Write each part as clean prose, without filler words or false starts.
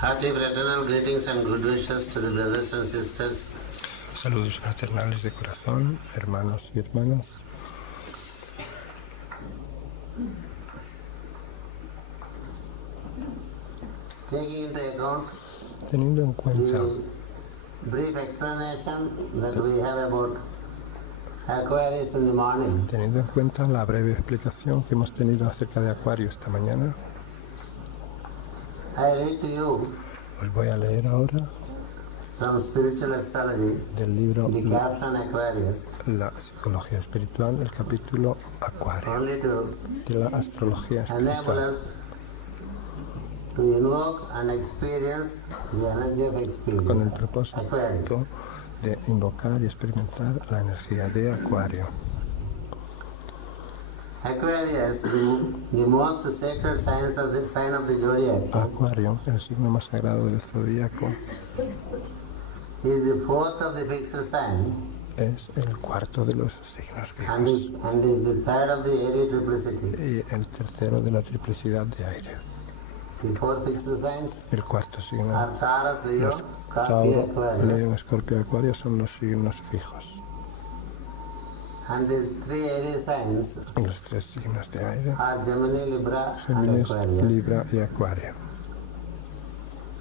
Hearty fraternal greetings and good wishes to the brothers and sisters. Saludos fraternales de corazón, hermanos y hermanas. Taking into account Teniendo en cuenta the brief explanation that we have about Aquarius in the morning, Teniendo en cuenta la breve explicación que hemos tenido acerca de Acuario esta mañana, I read to you os voy a leer ahora from Spiritual Astrology, del libro the caption Aquarius, La Psicología Espiritual, el capítulo Acuario, only to de la astrología enable espiritual, us to invoke and experience the energy of con el experience. propósito de invocar y experimentar la energía de Acuario. Aquarius, the most sacred sign of the zodiac, Acuario, el signo más sagrado del zodíaco, is the fourth of the fixed sign es el cuarto de los signos and fijos is the third of the aerial triplicity. y el tercero de la triplicidad de aire. The four fixed signs El cuarto signo, are Taurus, Leo, los Scorpio, Tauro, Aquarius. Leo, Escorpio, Acuario son los signos fijos. And these three aerial signs Y los tres signos de aire, are Gemini, Libra, and Géminis, Aquarius. Libra y Acuario.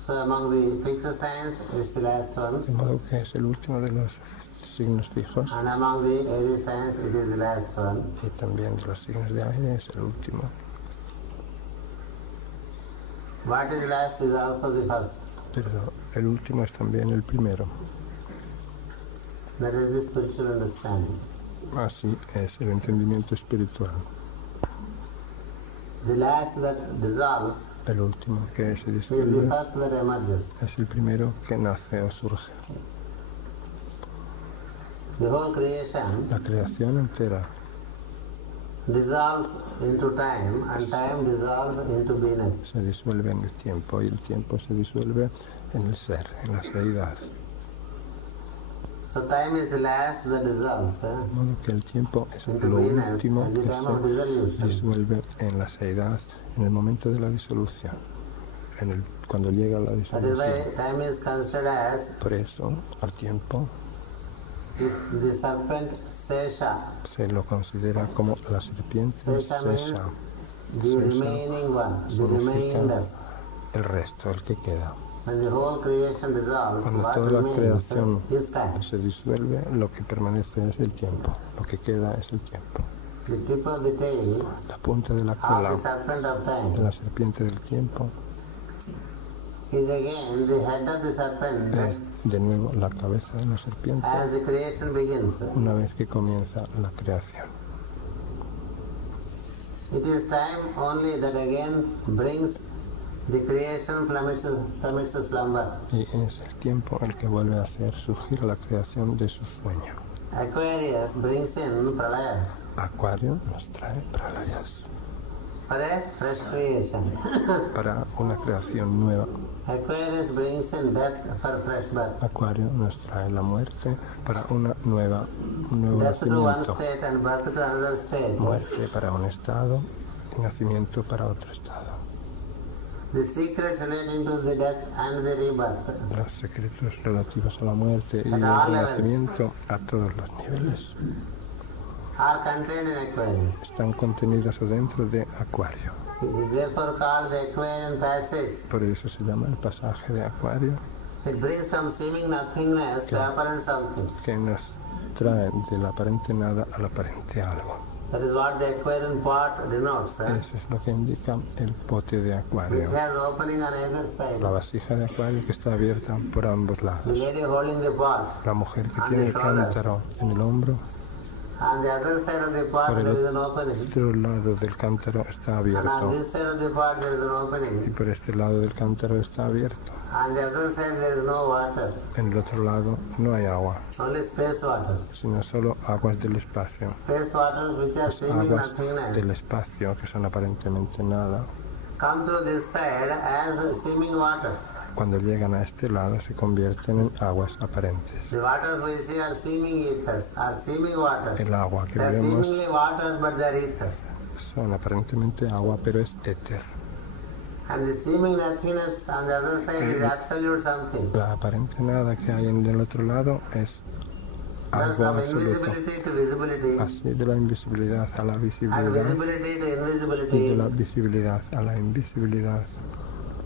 So among the fixed signs is the last one, De modo que es el último de los signos fijos and among the aerial signs it is the last one. y también de los signos de aire es el último. What is last is also the first. Pero el último es también el primero. That is the spiritual understanding. Así es el entendimiento espiritual. The last that dissolves El último que se is the disuelve first that emerges. es el primero que nace o surge. The whole creation La creación entera dissolves into time and time dissolves into beingness. se disuelve en el tiempo y el tiempo se disuelve en el ser, en la seidad. So time is the last that dissolves De modo que el tiempo es into lo beingness último at the que time of se dissolution. disuelve en la seidad, en el momento de la disolución, cuando llega la That is why disolución. time is considered as Por eso, al tiempo the serpent Sesha. se lo considera como la serpiente Sesha means Sesha, the Sesha remaining one, the significa remainder. el resto, el que queda. When the whole creation dissolves, Cuando what toda la remains creación is time. se disuelve, lo que permanece es el tiempo, lo que queda es el tiempo. The tip of the tail La punta de la of the cola serpent of de time la serpiente del tiempo is again the head of the serpent es de nuevo la cabeza de la serpiente as the creation begins. una vez que comienza la creación. It is time only that again brings the creation from its slumber. Y es el tiempo el que vuelve a hacer surgir la creación de su sueño. Aquarius brings in pralayas Acuario nos trae pralayas for a fresh creation. para una creación nueva. Aquarius brings in death for fresh birth. Acuario nos trae la muerte para un nuevo Death to one nacimiento. state and birth to another state. Muerte para un estado y nacimiento para otro estado. The secrets relating to the death and the rebirth Los secretos relativos a la muerte y el renacimiento a todos los niveles are contained in Aquarius. están contenidos dentro de Acuario. It is therefore called the Aquarian passage. Por eso se llama el pasaje de Acuario, It brings from seeming nothingness to apparent something. que nos trae del aparente nada al aparente algo. That is what the Aquarian pot denotes. Eso es lo que indica el pote de Which Acuario. has opening on either side. La vasija de Acuario que está abierta por ambos The lados. lady holding the pot. La mujer que tiene el cántaro en el hombro, On the other side of the pot por there is el an opening. otro lado del cántaro está And on abierto. this side of the pot there is an Y opening. por este lado del cántaro está abierto. On the other side there is no water. En el otro lado no hay agua, Only space water. sino solo aguas del espacio. Space water which are seeming Aguas nothingness del espacio que son aparentemente nada. come to this side as seeming waters. Cuando llegan a este lado se convierten en aguas aparentes. The waters we see are seeming ethers, are seeming waters. El agua que They are vemos seemingly waters but they are ethers. son aparentemente agua, pero es éter. And the seeming nothingness on the other side is absolute something. La aparente nada que hay en el otro lado es Thus algo from absoluto. invisibility to visibility, Así de la invisibilidad a la and visibilidad visibility to y de invisibility, la visibilidad a la invisibilidad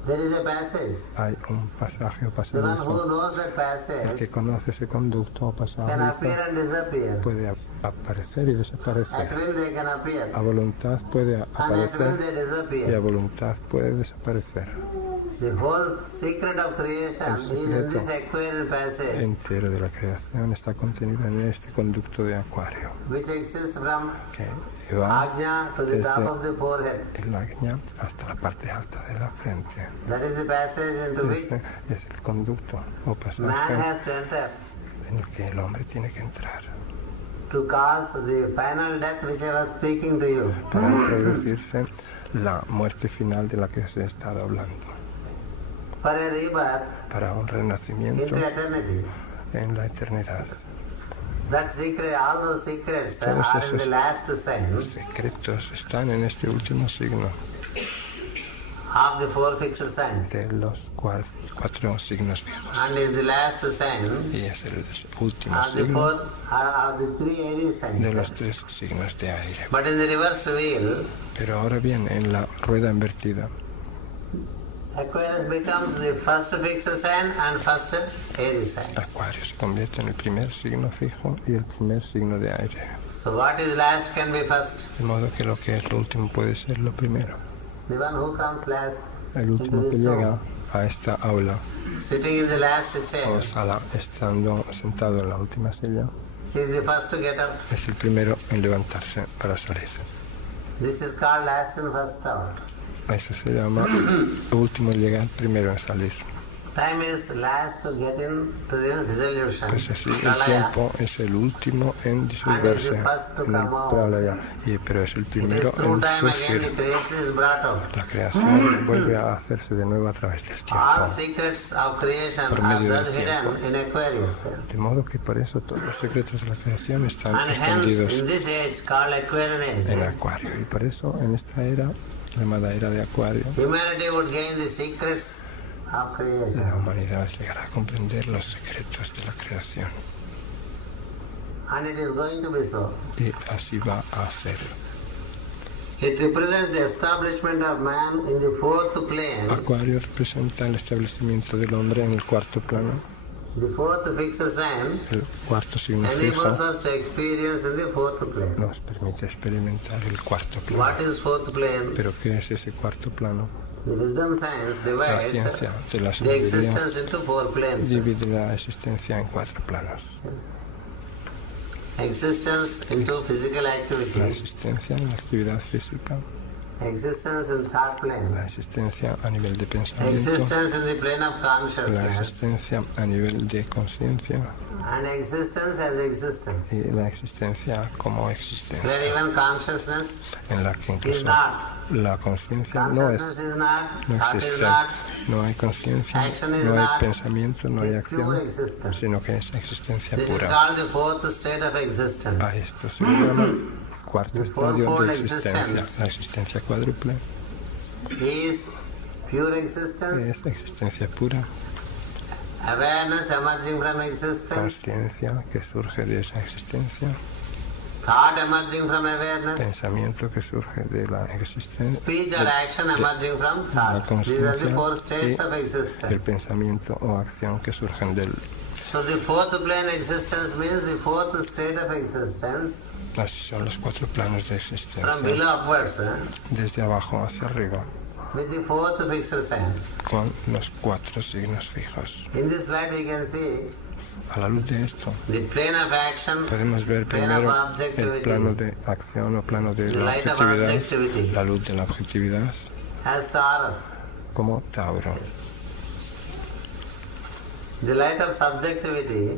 there is a passage. hay un pasaje o The one who pasadizo. knows that El passage que conoce ese conducto o can pasadizo appear and disappear. puede aparecer y At desaparecer. will they can appear, A voluntad puede and at will aparecer they y a disappear. voluntad puede desaparecer. The whole secret of creation is in this Aquarian passage, Entero de la creación está contenido en este conducto de acuario which exists from que va Ajna to the top of the forehead. el agña hasta la parte alta de la frente. That is the passage into which Este es el conducto o man pasaje has to enter en el que el hombre tiene que entrar to cause the final death which I was speaking to you. para introducirse la muerte final de la que os he estado hablando, For a rebirth para un renacimiento into eternity. en la eternidad. That secret, all those secrets Todos are in esos the last sign Los secretos están en este último signo of the four fixed signs. de los cuatro signos fijos. And is the last sign Y es el último of the signo four, of the three Aries de signs. los tres signos de aire. But in the reverse wheel, Pero ahora bien, en la rueda invertida, Aquarius becomes the first fixed sign and first Aries sign. Acuario se convierte en el primer signo fijo y el primer signo de aire. So what is last can be first. De modo que lo que es lo último puede ser lo primero. The one who comes last, El último que llega a esta aula sitting in the last chair, o sala, estando sentado en la última silla, is the first to get up. es el primero en levantarse para salir. This is called last and first out. Eso se llama último en llegar, primero en salir. Time is last to get into the dissolution. Pues así el Pralaya. tiempo es el último en disolverse en el pralaya, pero es el It primero is through en time again the surgir. creation is brought out. La creación vuelve a hacerse de nuevo a través del All tiempo. secrets of creation Por are medio del thus tiempo. hidden in Aquarius. De modo que por eso todos los secretos de la creación están And hence, escondidos in this age called Aquarian en age, Acuario. Y por eso en esta era, llamada era de Acuario, humanity would gain the secrets of la creation. humanidad llegará a comprender los secretos de la creación. And it is going to be so. Y así va a ser. It represents the establishment of man in the fourth plane, Acuario representa el establecimiento del hombre en el cuarto plano, the fourth fixed sign, el cuarto signo enables fijo. us to experience in the fourth plane. Nos permite experimentar el cuarto plano. What is fourth plane? Pero ¿qué es ese cuarto plano? The wisdom science La divides ciencia de la the sabiduría existence into four planes. divide la existencia en cuatro planos. Existence into physical La activity, existencia en la actividad física, existence in thought plane, la existencia a nivel de pensamiento, existence in the plane of la consciousness, existencia a nivel de conciencia and existence as existence, y la existencia como where existencia, even consciousness en la que is incluso not. la conciencia no Consciousness is not, no thought is existe, not, no hay conciencia, action is no hay not, pensamiento, no hay it's pure acción, existence. sino que es existencia This is pura. called the fourth state of existence. A esto se le llama cuarto The estadio fourfold de existencia. existence. La existencia cuádruple Is pure existence, es existencia pura, awareness emerging from existence, conciencia que surge de esa existencia, thought emerging from awareness, pensamiento que surge de la existencia, speech or action emerging from la thought. These are the conciencia four states of y el existence. pensamiento o acción que surgen del. So the fourth plane existence means the fourth state of existence Así son los cuatro planos de from existencia, below upwards, desde abajo hacia arriba, with the fourth fixed sign. con los cuatro signos fijos. In this light we can see A la luz de esto, the plane of action, podemos ver plane of primero el objectivity. plano de acción o plano de The la light of objetividad, objectivity la luz de la objetividad, as Taurus. como Tauro. The light of subjectivity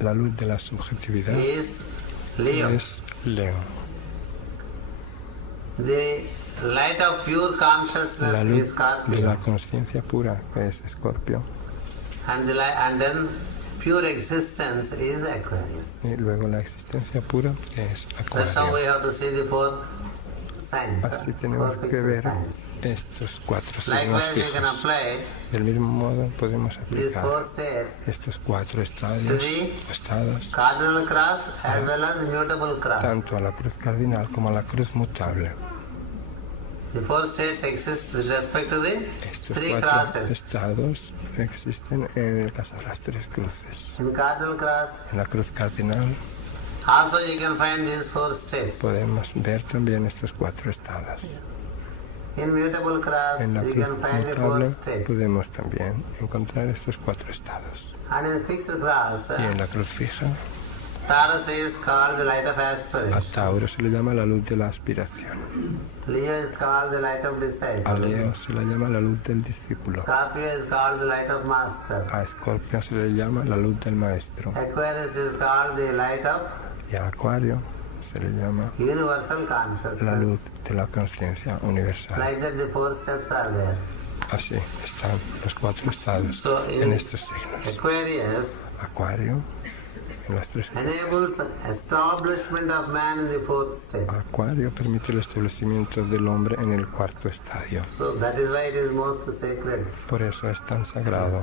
La luz de la subjetividad is Leo. es Leo. The light of pure La consciousness luz is de Scorpio. la conciencia pura es Escorpio. And then pure existence is Aquarius. Y luego la existencia pura es That's how we Acuario. have to see the four signs. Así four tenemos que fixed ver signs. estos 4 signos Likewise, you can fijos. apply Del mismo modo podemos these aplicar 4 states estos 4 estadios, Sí. estados, cardinal cross as well as immutable cross. tanto a la cruz cardinal como a la cruz mutable. The 4 states exist with respect to the Estos 3 4 crosses. estados existen en el caso de las 3 cruces. In cardinal cross, En la cruz cardinal also you can find these 4 states. podemos ver también estos 4 estados. In mutable cross, En la you cruz can find the 4 mutable states. podemos también encontrar estos 4 estados. And in fixed cross, Y en la cruz fija, Taurus is called the light of a aspiration. Tauro se le llama la luz de la aspiración. Leo is called the light of A disciple. Leo se le llama la luz del discípulo. Scorpio is called the light of master. A Escorpio se le llama la luz del maestro. Aquarius is called the light of Y a Acuario se le llama universal la consciousness. luz de la conciencia universal. Like that the 4 steps are there. Así están los 4 estados So en in estos signos. Aquarius Acuario en las 3 enables establishment of man in the 4th state. Acuario permite el establecimiento del hombre en el 4º estadio. So that is why it is most sacred. Por eso es tan sagrado.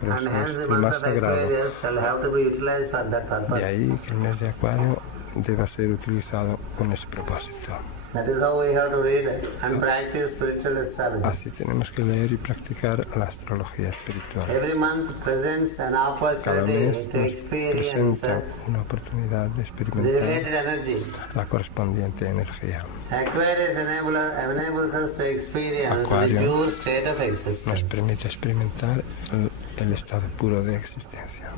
Por And eso hence es the el month más of sagrado. Aquarius shall have to be utilized for that De purpose. ahí que el mes de Acuario deba ser utilizado con ese propósito. That is how we have to read and practice spiritual astrology. Así tenemos que leer y practicar la astrología espiritual. Every month presents an Cada opportunity mes to nos experience presenta una oportunidad de the experimentar related energy. la correspondiente energía. Aquarius enables us to experience the Acuario pure state of Nos existence. permite experimentar el estado puro de existencia.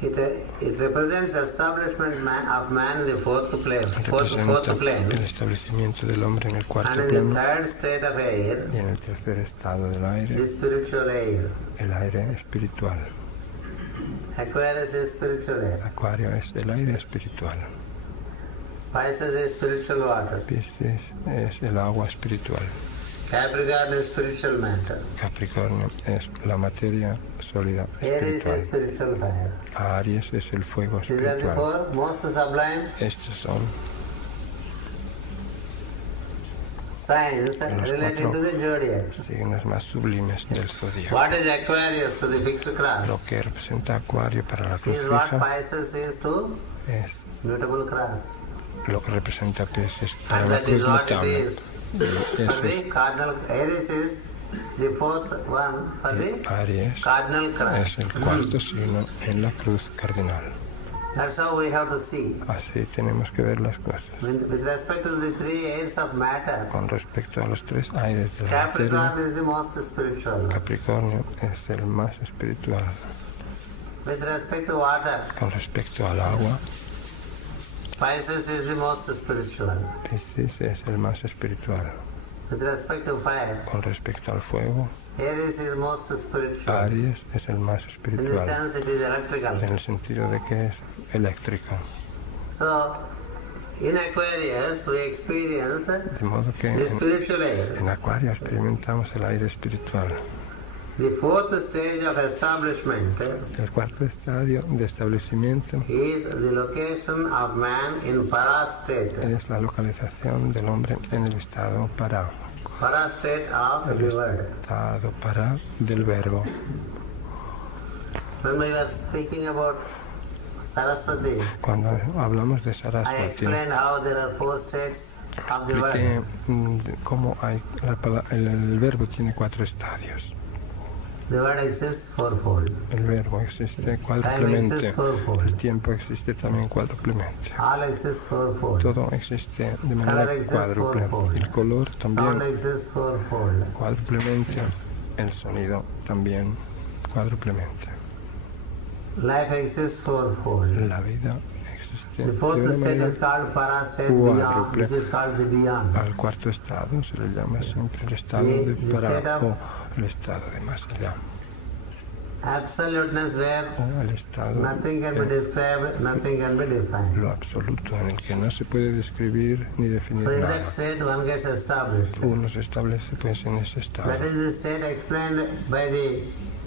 It represents establishment of man in the fourth plane, Representa el establecimiento del hombre en el and cuarto in the plano third state of air, y en el tercer estado del aire, the spiritual air. el aire espiritual. Aquarius is spiritual air. Acuario es el aire espiritual. Pisces is spiritual water. Piscis es el agua espiritual. Capricorn is spiritual matter. Capricornio es la materia sólida Aries espiritual. is spiritual fire. Aries es el fuego These are the espiritual. 4 most sublime Estos son signs Los related to 4 the zodiac. signos más sublimes del zodiaco. What is Aquarius to the fixed cross? Lo que representa Acuario para la cruz Is what fija Pisces is to es mutable cross. lo que representa Piscis para And la that is cruz what it mutable. is. Y For eso the es cardinal, Aries is the 4th one for the Aries, cardinal cross. es el cuarto signo en la cruz cardinal. That's how we have to see. Así tenemos que ver las cosas. With respect to the 3 airs of matter, Con respecto a los 3 aires de la materia, Capricorn is the most spiritual. Capricornio es el más espiritual. With respect to water, Con respecto al agua, Pisces is the most spiritual. Piscis es el más espiritual. With respect to fire, Con respecto al fuego, Aries is most spiritual. Aries es el más In the espiritual. sense it is electrical. En el sentido de que es eléctrico. So, in Aquarius we experience De modo que the spiritual air. en Acuario experimentamos el aire espiritual. The 4th stage of establishment El cuarto estadio de establecimiento is the location of man in para state. es la localización del hombre en el estado para. Para state of El the word. estado para del verbo. When we were speaking about Saraswati, Cuando hablamos de I Saraswati, explained how there are 4 states of the expliqué word. cómo hay el verbo tiene 4 estadios. The word exists fourfold. El verbo existe cuádruplemente. El tiempo existe también cuádruplemente. All exists fourfold. Todo existe de manera cuádruple. El color Sound también exists fourfold. cuádruplemente. El sonido también cuádruplemente. Life exists fourfold. La vida existe The de 4th una state manera is called para state beyond, cuádruple. which is called the beyond. Al cuarto estado se le llama siempre el estado de para o el estado de más allá. Absoluteness where O el estado nothing can be de described, nothing can be defined. lo absoluto en el que no se puede describir ni definir So in nada. that state one gets established. Uno se establece pues en ese estado. That is the state explained by the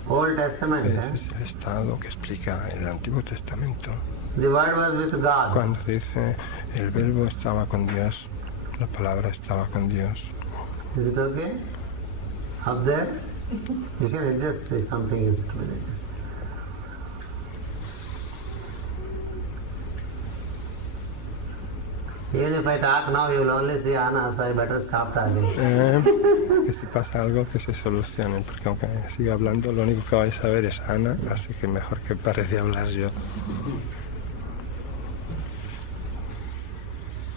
Old Testament. Ese es el estado que explica el Antiguo Testamento. The word was with God. Cuando dice el verbo estaba con Dios, la palabra estaba con Dios. Is it okay? Up there? You can adjust if something is to be adjusted. Even if I talk now, you will only see Anna, so I better stop talking. Que si pasa algo que se solucione, porque aunque siga hablando, lo único que vais a ver es Ana, así que mejor que pare de hablar yo.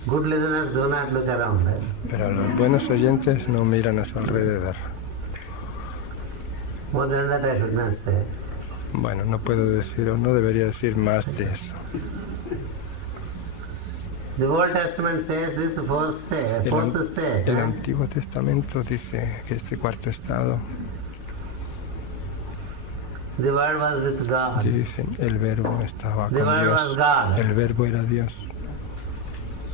Good listeners do not look around. Right? Pero los buenos oyentes no miran a su alrededor. More than that I should not say. Bueno, no puedo decir o no debería decir más de eso. The Old Testament says this fourth state. El Antiguo Testamento dice que este cuarto estado, The Word was with God. dice, el Verbo estaba The con Word was Dios. God. El Verbo era Dios.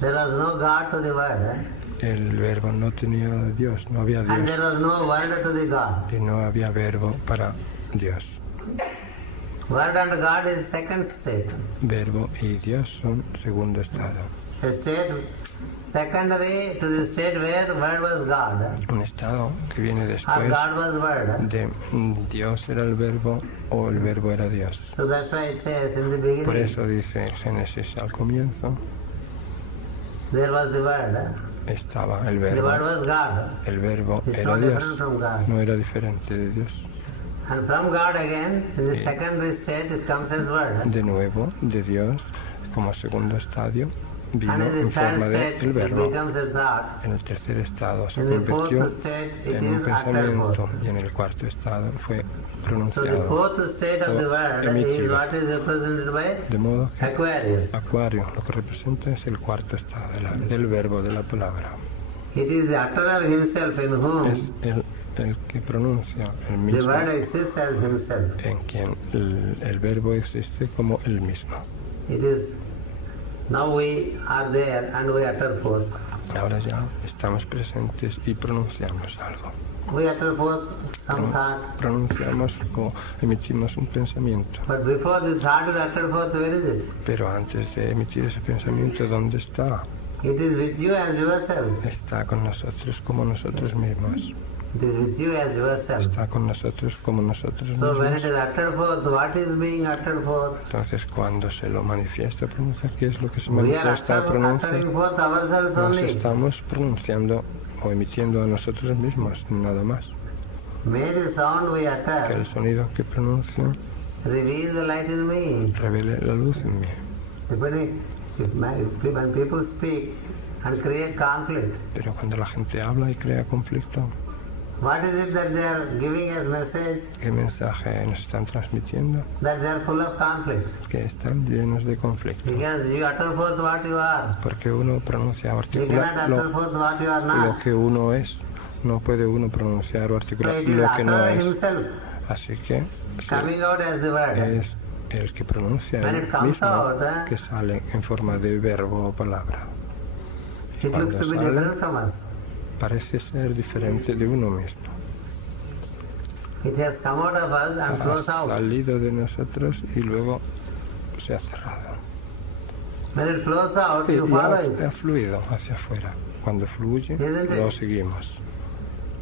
There was no God to the Word. El Verbo no tenía Dios, no había And there Dios. was no Word to the God. Y no había Verbo para Dios. Word and God is second state. Verbo y Dios son segundo estado. A state secondary to the state where Word was God. Un estado que viene Or después God was Word. de Dios era el Verbo o el Verbo era Dios. So that's why it says in the beginning Por eso dice en Génesis al comienzo there was the Word. estaba el The Word Verbo. was God. El Verbo It's era not Dios, different from God. no era diferente de Dios. And from God again, in the secondary state, it comes as Word. De nuevo, de Dios, como segundo estadio, vino And in en the third forma de state, el it Verbo. becomes a thought. En el tercer estado se In the convirtió fourth state, it en un is uttered pensamiento forth. y en el cuarto estado fue So the pronunciado. fourth state of the Word is emitido. what is represented by De modo que Aquarius. Acuario lo que representa es el cuarto estado del verbo, de la palabra. It is the utterer himself in whom Es el que pronuncia el the mismo, Word exists as himself. en quien el verbo existe como el mismo. It is now we are there and we utter forth. Ahora ya estamos presentes y pronunciamos algo. We utter forth some thought. Pronunciamos o emitimos un pensamiento. But before the thought is uttered forth, where is it? Pero antes de emitir ese pensamiento, ¿dónde está? It is with you as yourself. Está con nosotros como nosotros mismos. It is with you as yourself. Está con nosotros como nosotros So when it mismos. is uttered forth, what is being uttered forth? Entonces, cuando se lo manifiesta, pronuncia, ¿qué es lo que se We are manifiesta, pronuncia? uttering forth ourselves Nos only. estamos pronunciando o emitiendo a nosotros mismos, nada más. May the sound we Que utter el sonido que pronuncio reveal the light in me. revele la luz en mí. When people speak and create conflict, Pero cuando la gente habla y crea conflicto, what is it that they are giving as message? ¿qué mensaje nos están transmitiendo? That they are full of conflict. Que están llenos de conflicto. Because you utter forth what you are. Porque uno pronuncia o You articula cannot utter forth what you are lo not. que uno es. No puede uno pronunciar o So articular it is lo que no utterer es. himself Así que coming out as the word. es el que pronuncia When el it comes mismo out, que sale en forma de verbo o palabra. Y It looks cuando to be sale, different from us. parece ser diferente de uno mismo. It has come out of us and Ha flows out. salido de nosotros y luego se ha cerrado. When it flows out, Y you follow ha it. fluido hacia afuera. Cuando fluye, Isn't it? lo seguimos.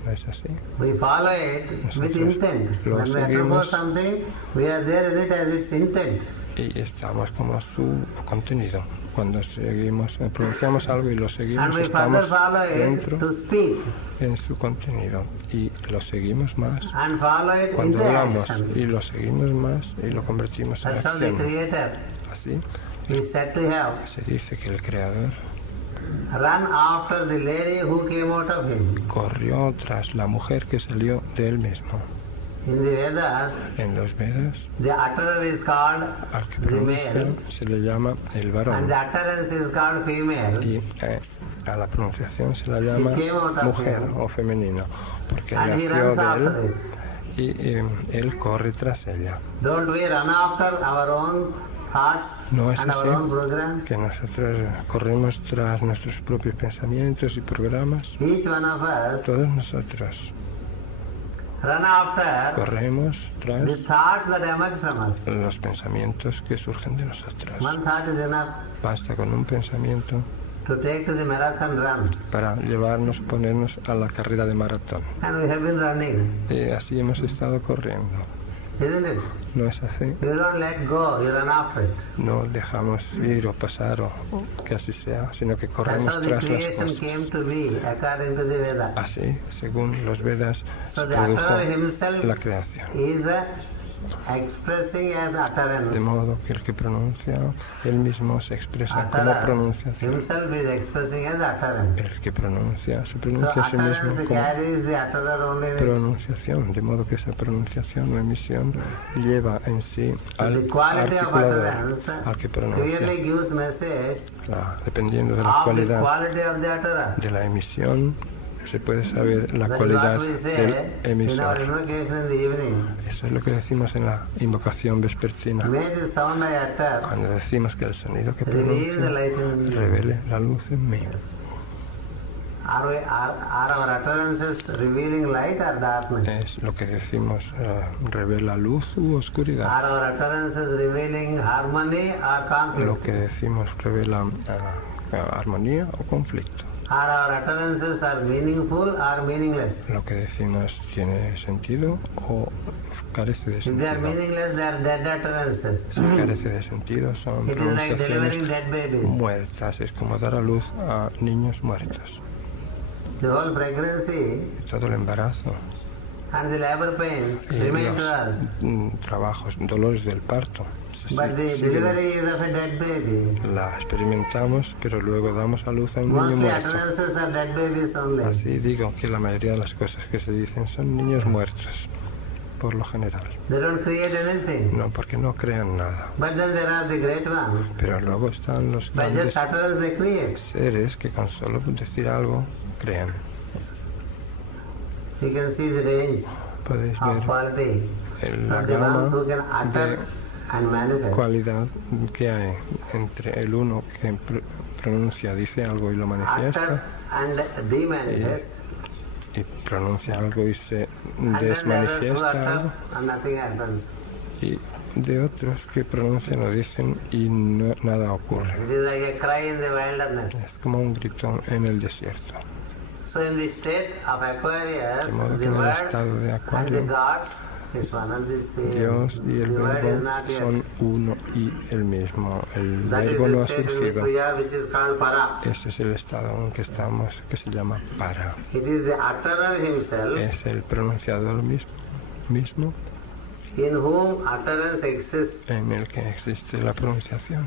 ¿No es así? We follow it with Nosotros intent. lo When we utter seguimos. forth something, we are there in it as its intent. Y estamos como su contenido. Cuando seguimos, pronunciamos algo y lo seguimos, And we further estamos follow it dentro to speak. en su contenido. Y lo seguimos más And follow it cuando into hablamos. action. Y lo seguimos más y lo convertimos en That's how the acción. Creator Así is said to have se dice que el Creador run after the lady who came out of him. corrió tras la mujer que salió de él mismo. In the Vedas, En los Vedas, the utterer is called al que the pronuncia male se le llama el and varón. the utterance is called female. Y a la pronunciación se la llama He came out of mujer him. o femenino, porque And he nació runs de after él it. y él corre tras ella. Don't we run after our own thoughts No es and our own así programs? que nosotros corremos tras nuestros propios pensamientos y programas. Each one of us Todos nosotros run after corremos tras the thoughts that emerge from us. los pensamientos que surgen de nosotros. One thought is enough. Basta con un pensamiento to take to the marathon run. para llevarnos, ponernos a la carrera de maratón. And we have been running, Y así hemos estado corriendo. isn't it? ¿No es así? You don't let go, you run after it. No dejamos ir o pasar o que así sea, sino que That's corremos how the tras las creation cosas. came to be, according to the Vedas. Así, según los Vedas, se So the produjo utterer himself la creación. is expressing as utterance. De modo que el que pronuncia, él mismo se expresa como Utterer pronunciación. himself is expressing as utterance. El que pronuncia, se So pronuncia a sí mismo utterance como carries the utterer only. pronunciación, de modo que esa pronunciación o emisión lleva en sí So al the quality of articulador, utterance al que pronuncia. clearly gives message Dependiendo de la of the cualidad quality of the utterer. de la emisión, se puede saber la That is cualidad what we say del in our emisor. invocation in the evening. Eso es lo que decimos en la invocación vespertina. May the sound I utter Cuando decimos que el sonido que reveal the pronuncia light in me. revele la luz en mí. Are our utterances revealing light or darkness? Es lo que decimos, revela luz u oscuridad. Are our utterances revealing harmony or Lo conflict? que decimos revela armonía o conflicto. Are our utterances are meaningful or meaningless? Lo que decimos tiene sentido o carece de If they are sentido. meaningless, they are dead utterances. Si carece de sentido son It is like delivering pronunciaciones dead babies. muertas. Es como dar a luz a niños muertos. The whole pregnancy Todo el embarazo and the labor pains y remain to los us. trabajos, dolores del parto. But the siguen. delivery is of a dead baby. La experimentamos, pero luego damos a luz a un niño Mostly muerto. utterances are dead babies only. Así digo que la mayoría de las cosas que se dicen son niños muertos, por lo general. They don't create anything. No, porque no crean nada. But then there are the great ones. Pero luego están los By grandes just utterance they create. seres que con solo decir algo crean. You can see the range Podéis of ver quality la of the ones who gama can utter de and manifest. cualidad que hay entre el uno que pronuncia, dice algo y lo Utter manifiesta, and demanifest. y pronuncia algo y se And then there are those who desmanifiesta algo, utter and nothing happens. y de otros que pronuncian o dicen y nada ocurre. It is like a cry in the wilderness. Es como un grito en el desierto. So in the state of Aquarius, De modo que the en el word estado de and the Acuario, God is one and the same. Dios y el The word is verbo not yet. son uno y el mismo. El That is verbo no the ha state in which surgido. we are, which is called para. Ese es el estado en que estamos, que se llama para. It is the utterer himself Es el pronunciador mismo in whom utterance exists. en el que existe la pronunciación.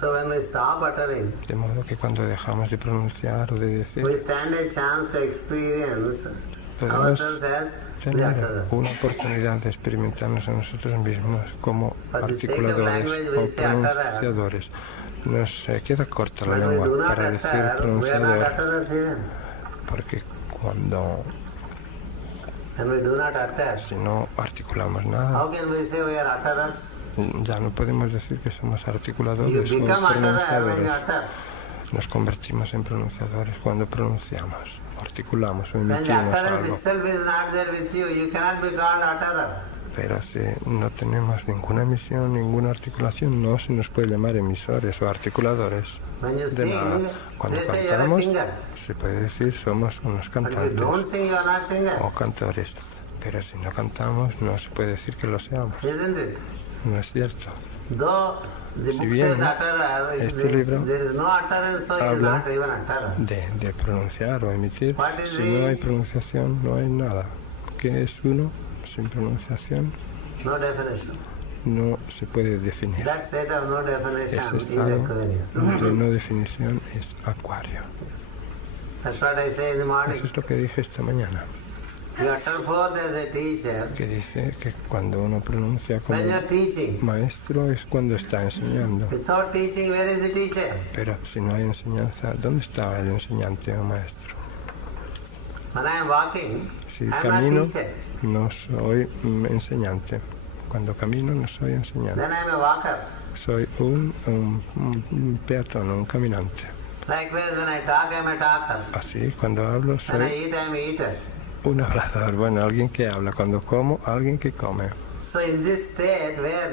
So when we stop uttering, De modo que cuando dejamos de pronunciar o de decir, we stand a chance to experience podemos ourselves as the tener utterer. una oportunidad de experimentarnos a nosotros mismos como For the sake of articuladores language, we o say utterer. pronunciadores. Nos queda corta la When we do lengua not para decir utter, we are not pronunciador, utterers even. porque cuando When we do not utter, si no articulamos nada, how can we say we are utterers? ya no podemos decir que somos You articuladores o become utterer when you pronunciadores. utter. Nos convertimos en pronunciadores cuando pronunciamos, articulamos o When the emitimos utterance algo. itself is not there with you, you cannot be called utterer. Pero si no tenemos ninguna emisión, ninguna articulación, no se nos puede llamar emisores o articuladores When you de nada. sing, Cuando they say you are a cantamos, singer. se puede decir somos unos But if you don't cantantes sing, you are not singer. o cantores. Pero si no cantamos, no se puede decir que lo seamos. Isn't it? No es cierto. Though the Si book bien, says utterer, este libro there is no utterance, so he is habla not even utterer. de pronunciar o emitir. What is Si no hay the- pronunciación, no hay nada. ¿Qué es uno sin pronunciación? No definition. No se puede definir. That state of no definition Ese is estado Aquarius. de no definición es Acuario. That's what I say in the morning. Eso es lo que dije esta mañana, You utter forth as a teacher. que dice que cuando uno pronuncia como When you are teaching. maestro es cuando está enseñando. Without teaching, where is the teacher? Pero si no hay enseñanza, ¿dónde está el enseñante o maestro? When I am walking, Si I am not camino, teacher. no soy enseñante. Cuando camino, no soy enseñante. Then I am a walker. Soy un peatón, un caminante. Likewise, when I talk, I am a talker. Así, cuando hablo, When I soy eat, I am a eater. un hablador. Bueno, alguien que habla. Cuando como, alguien que come. So in this state where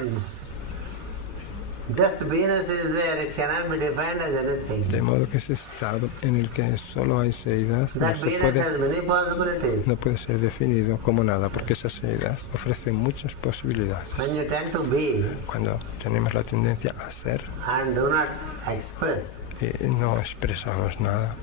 Just beingness is there, it cannot be defined as anything. De modo que ese estado en el que solo hay seidad That beingness has many possibilities. no puede ser definido como nada, porque esa seidad ofrece muchas posibilidades. When you tend to be Cuando tenemos la tendencia a ser and do not express, y no expresamos nada,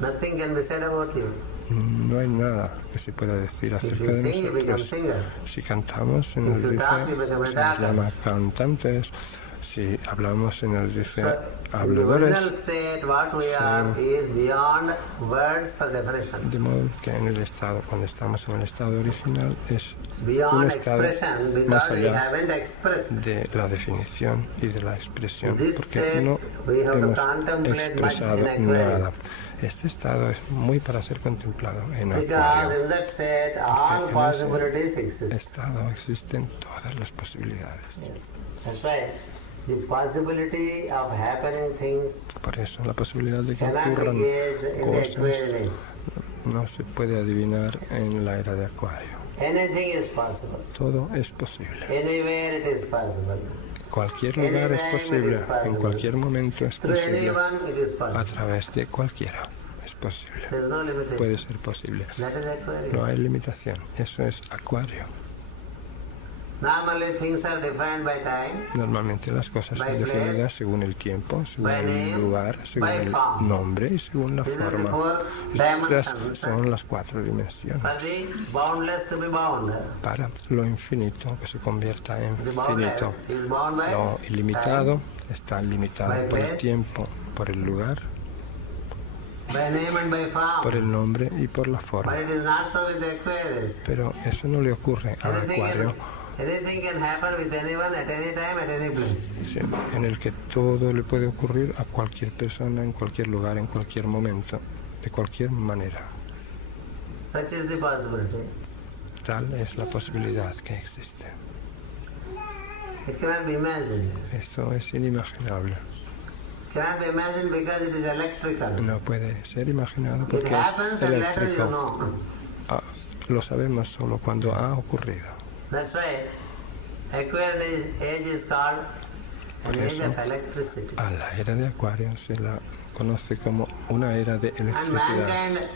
nothing can be said about you. no hay nada que se pueda decir If acerca you de sing, you become nosotros. singer. Si cantamos, se nos If you dice, talk, you become a se nos talker. llama cantantes. Si hablamos, se nos dice So, the habladores. original state, what we are, is beyond words for definition. De modo que en el estado, cuando estamos en el estado original, es un Beyond estado expression, más because we allá haven't expressed. de la definición y de la expresión, In this porque state, no we have to hemos contemplate expresado much in Aquarius. nada. Este estado es muy para ser contemplado en Because Acuario. in that state, all en ese possibilities exist. estado existen todas las posibilidades. That's right. The possibility of happening things Por eso la posibilidad de que cannot be ocurran gauged in the cosas Aquarian age. no se puede adivinar en la era de Acuario. Anything is possible. Todo es posible. Anywhere it is possible. Cualquier lugar es posible, en cualquier momento es Through posible, anyone it is a possible. través de cualquiera es posible. There is no limitation. Puede ser posible. That is Aquarius. No hay limitación. Eso es Acuario. Normally things are defined by time, Normalmente las cosas son By place, definidas según el tiempo, según by name, el lugar, según by el form. nombre y según la These are the forma. four Estas dimensions. son las cuatro dimensiones. For the boundless to be bound. Para lo infinito que se convierta en The boundless finito. is bound by Lo ilimitado time, está limitado By por el place, tiempo, por el lugar, by name and by form. por el nombre y por la forma. But it is not so with the Aquarius. Pero eso no le ocurre a Acuario, Anything can happen with anyone at any time, at any place. sí, en el que todo le puede ocurrir a cualquier persona, en cualquier lugar, en cualquier momento, de cualquier manera. Such is the possibility. Tal es la posibilidad que existe. It cannot be imagined. Esto es inimaginable. Cannot be imagined because it is electrical. No puede ser imaginado It porque happens es and later you eléctrico. know. Ah, lo sabemos solo cuando ha ocurrido. That's why Aquarian age is called an Por age eso, of electricity. a la era de Acuario se la conoce como una era de And electricidad. mankind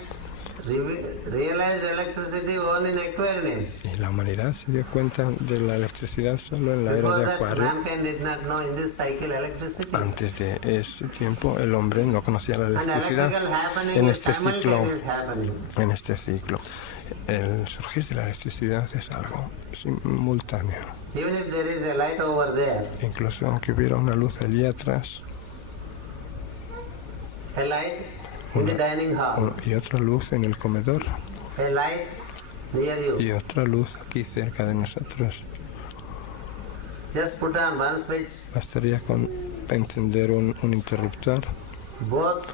realized electricity only in Aquarian age. Y la humanidad se dio cuenta de la electricidad solo en la era Before de that, Acuario. mankind did not know in this cycle electricity. Antes de ese tiempo el hombre no conocía la And electricidad. electrical happening En is este ciclo, simultaneous happening. en este ciclo, el surgir de la electricidad es algo simultáneo. Even if there is a light over there, Incluso aunque hubiera una luz allí atrás a light in the dining hall, y otra luz en el comedor a light near you, y otra luz aquí cerca de nosotros, just put on one switch, bastaría con encender un interruptor both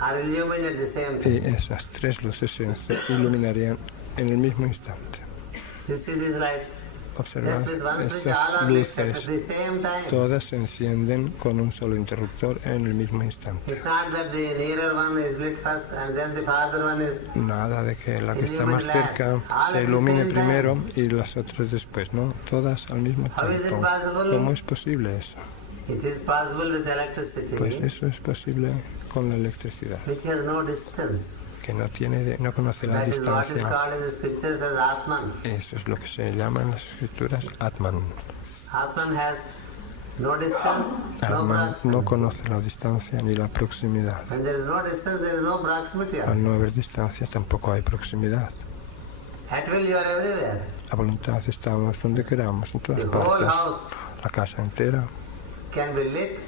are illuminated at the same y time. esas tres luces se iluminarían en el mismo instante. You see these lights? Observad, Just with one switch, estas all are lit at luces the same time. todas se encienden con un solo interruptor en el mismo instante. It's not that the nearer one is lit first and then the farther one is. Nada de que la que está más cerca se ilumine primero y las otras después, ¿no? Todas al mismo How is it tiempo. possible? ¿Cómo es posible eso? It is possible with electricity, Pues eso es posible con la electricidad, which has no distance. que no conoce la That is what is distancia. called in the scriptures as Atman. Eso es lo que se llama en las escrituras Atman. Atman has no distance, no Atman no proximity. conoce la distancia ni la proximidad. When there is no distance, there is no proximity. Al no haber distancia tampoco hay proximidad. At will you are everywhere. A voluntad estamos donde queramos, en todas The whole partes. house La casa entera can be lit,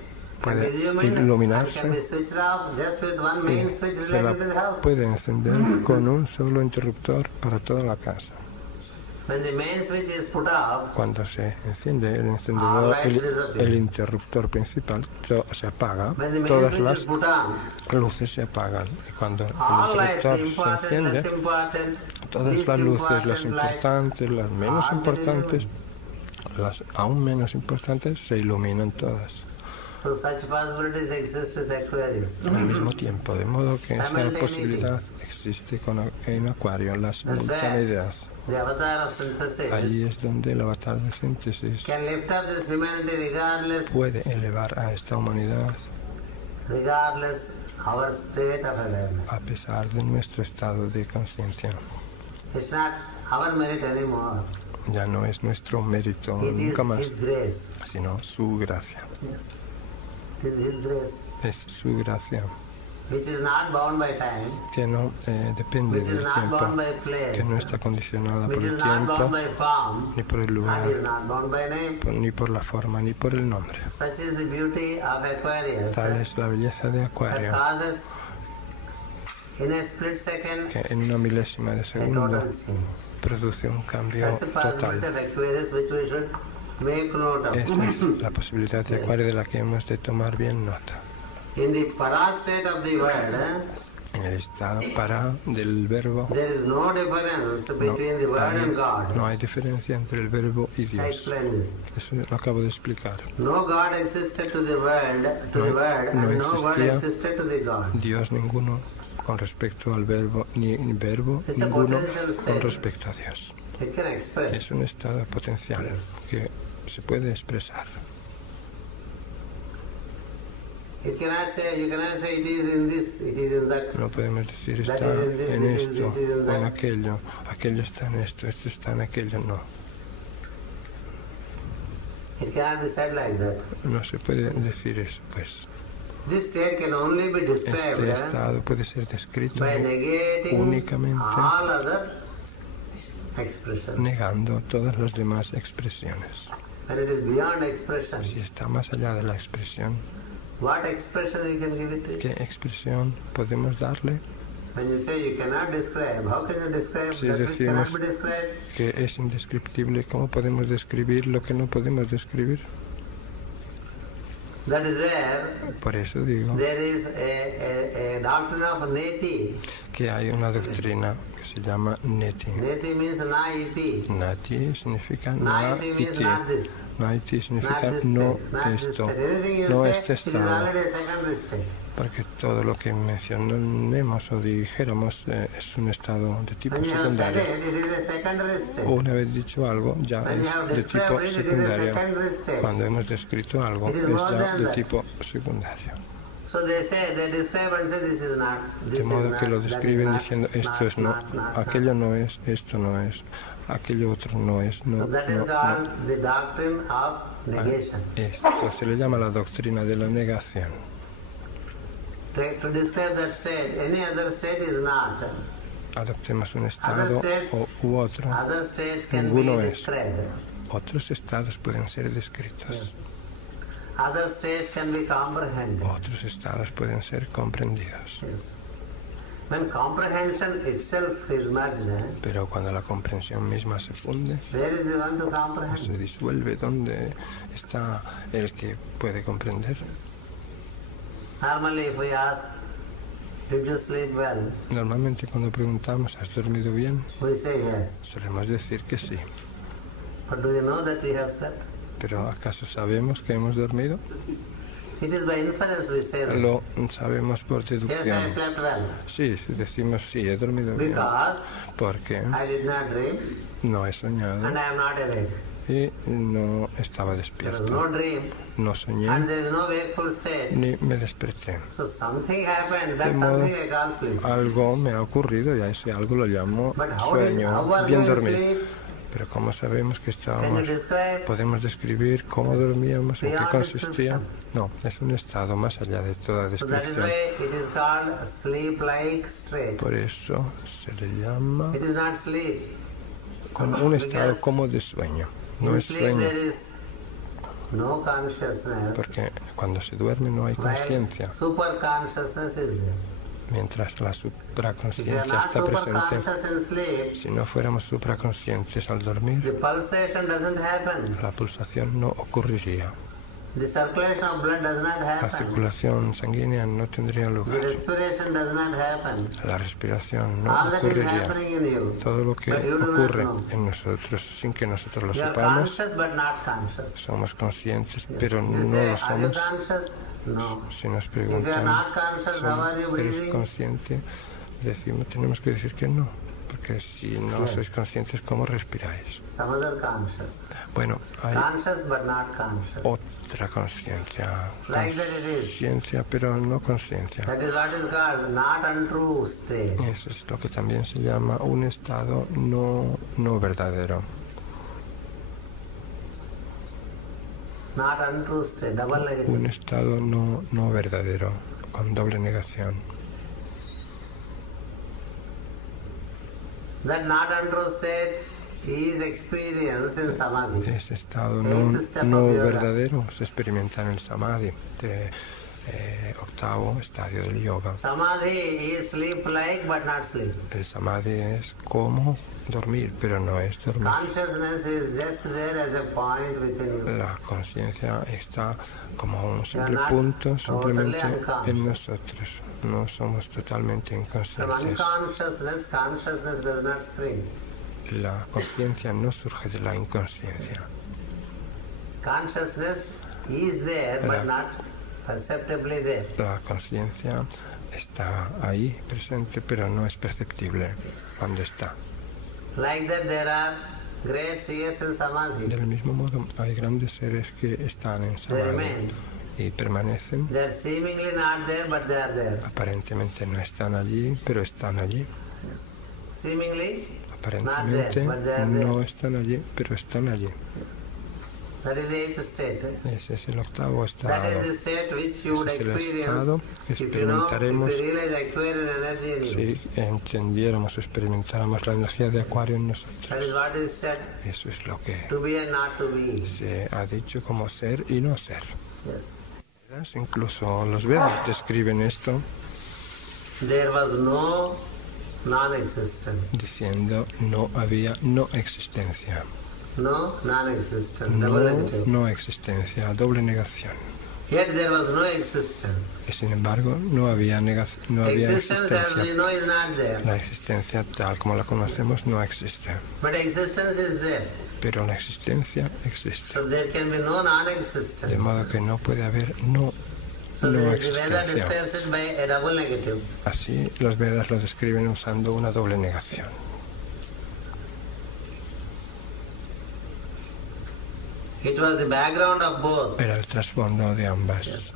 can puede be illuminated, and iluminarse. can be switched off just with one main switch y se la related to the house. puede encender con un solo interruptor para toda la casa. When the main switch is put off, Cuando se enciende el encendedor, el interruptor principal se apaga, when the main todas switch las is put on, luces se apagan. Y cuando el all lights, interruptor se important, enciende, less important, todas least las luces, las important lights, importantes, las menos all importantes, las aún menos importantes, se iluminan todas. So such possibilities exist with Aquarius. al mismo tiempo, de modo que esa posibilidad existe en Acuario, la simultaneidad. The avatar of synthesis Ahí es donde el avatar de síntesis can lift up this humanity puede elevar a esta humanidad regardless our state of awareness. a pesar de nuestro estado de conciencia. It's not our merit anymore. Ya no es nuestro mérito It is nunca más, His grace. sino su gracia. It is His grace, Es su gracia, which is not bound by time, que no depende which is del not tiempo, bound by place, que no está condicionada por which el is not bound tiempo, by form, ni por el and lugar, is not bound by name. ni por la forma, ni por el nombre. Such is the beauty of Aquarius Tal es la belleza de that Acuario, causes in a split second que en una milésima de a segundo total change. produce un cambio That's the possibility total. of Aquarius which we should make note of. Esa es la posibilidad de Acuario de la que hemos de tomar bien nota. In the para state of the word, En el estado para del verbo, there is no difference between the word and God. no hay diferencia entre el verbo y I Dios. explain this. Eso lo acabo de explicar. No God existed to the word, No and no word existía existed to the God. Dios ninguno con respecto al verbo, ni verbo It's a ninguno potential con state. respecto a Dios. It can express. Es un estado potencial que se puede expresar. You cannot say it is in this, it is in that. No podemos decir That está is in this, en this is esto in o en that. aquello está en esto está en aquello, no. It cannot be said like that. No se puede decir eso, pues. This state can only be described Este estado puede ser descrito by negating únicamente all other expressions. negando todas las demás expresiones. And it is beyond expression. Si está más allá de la expresión, What expression you can give it to? ¿qué expresión podemos darle? When you say you cannot describe, how can you describe Si that which cannot decimos be described? que es indescriptible, ¿cómo podemos describir lo que no podemos describir? That is where Por eso digo there is a doctrine of neti. que hay una doctrina que se llama Neti. Neti means na-iti. Nati significa Na-iti means na-iti. not this. Naiti significa Not this no state, not this esto, state. Anything you no say, este it is estado. already a secondary state. Porque todo lo que mencionemos o dijéramos es un estado de tipo When you have said secundario. it is a secondary state. Una vez dicho algo, ya When you es have de tipo described it, it is a secundario. secondary state. Cuando hemos descrito algo, It is es more ya than de that. tipo secundario. So they describe and say this is not, this De is modo not, que lo that is describen not, diciendo esto es no, not. aquello no es, esto no es, aquello otro no es, no, So that is no, called no. the doctrine of negation. Esto se le llama la doctrina de la negación. To describe that state, any other state is not. Adoptemos un estado u otro. Other states can Ninguno be es. described. Otros estados pueden ser descritos. Other states can be comprehended. Otros estados pueden ser comprendidos. When comprehension itself is merged, Pero cuando la comprensión misma se funde, where is the one to se comprehend? disuelve, ¿dónde está el que puede comprender? Normally if we ask, did you sleep well? Normalmente cuando preguntamos, ¿has dormido bien? We say yes. Solemos decir que sí. But do you know that we have slept? Pero ¿acaso sabemos que hemos dormido? It is by inference we say that. Lo sabemos por Yes, I deducción. slept well. Sí, decimos sí, he dormido bien. Because Porque I did not dream no he soñado and I am not awake. y no estaba There is despierto. no dream No and soñé there is no wakeful state. ni me desperté. So something happened. De That modo, something I can't sleep. algo me ha ocurrido y a ese algo lo llamo But how sueño, was bien you dormido. asleep? Pero ¿cómo sabemos que Can you estábamos? describe? ¿Podemos describir cómo dormíamos? ¿En qué Beyond consistía? description. No, es un estado más allá de toda So that is descripción. why it is called sleep-like state. Por eso se le llama It is not sleep. como un estado Because como de sueño. No in es sleep sueño, there is no consciousness. porque cuando se duerme no hay While conciencia, super consciousness is there. mientras la If you are supraconsciencia not está super presente. conscious in sleep, Si no fuéramos supraconscientes al the dormir, pulsation doesn't happen. la pulsación no ocurriría. The circulation of blood does not La happen. circulación sanguínea no tendría The lugar. respiration does not happen. La respiración no All that is ocurriría. happening in you. Todo lo que But you do not ocurre know. en nosotros sin que nosotros lo You are sepamos, conscious but not conscious. somos conscientes, pero You no say, lo are you somos. conscious? No. Si nos If you are preguntan, not conscious, how are you ¿eres breathing? consciente? Tenemos que decir que no, porque si no Yes. sois conscientes, ¿cómo respiráis? Some other conscious. Bueno, hay Conscious but not conscious. otra conciencia, Like that it is. conciencia, pero no conciencia. That is what is called not untrue state. Eso es lo que también se llama un estado no verdadero. Not untrue state, double negative. Un estado no verdadero, con doble negación. That not untrue state is experienced in samadhi. Ese estado Eighth step no of yoga. verdadero se experimenta en el samadhi, octavo estadio del yoga. Samadhi is sleep-like but not sleep. El samadhi es como dormir, pero no es dormir. Consciousness is just there as a point within you. La conciencia está como un simple not punto totally simplemente unconscious. en nosotros. No somos totalmente From inconscientes. unconsciousness, consciousness does not spring. La conciencia no surge de la inconsciencia. Consciousness is there but La- not perceptibly there. La conciencia está ahí presente, pero no es perceptible cuando está. Like that there are great seers in samadhi. Del mismo modo, hay grandes seres que están en They samadhi remain. y permanecen. They are seemingly not there but they are there. Aparentemente no están allí, pero están allí. Seemingly Aparentemente but they are there. no están allí, pero están allí. that is the eighth state. Ese es el octavo That estado. is the state which you would Ese es el experience estado que if you experimentaremos realize acquired energy in you. si entendiéramos o experimentáramos la energía de Acuario en That is nosotros. what is said, Eso es lo que to be and not to be. se ha dicho como ser y no ser. Yes. Incluso los Vedas describen esto There was no non-existence. diciendo no había no existencia. No non-existence. Double negative. No existencia, doble negación. Yet there was no existence. Y sin embargo, no había Existence as we existencia. know is not there. La existencia tal como la conocemos no existe. But existence is there. Pero la existencia existe. So there can be no De non-existence. modo que no puede haber no So the Veda existencia. describes it by a double negative. Así los Vedas lo describen usando una doble negación. It was the background of both. Era el trasfondo de ambas.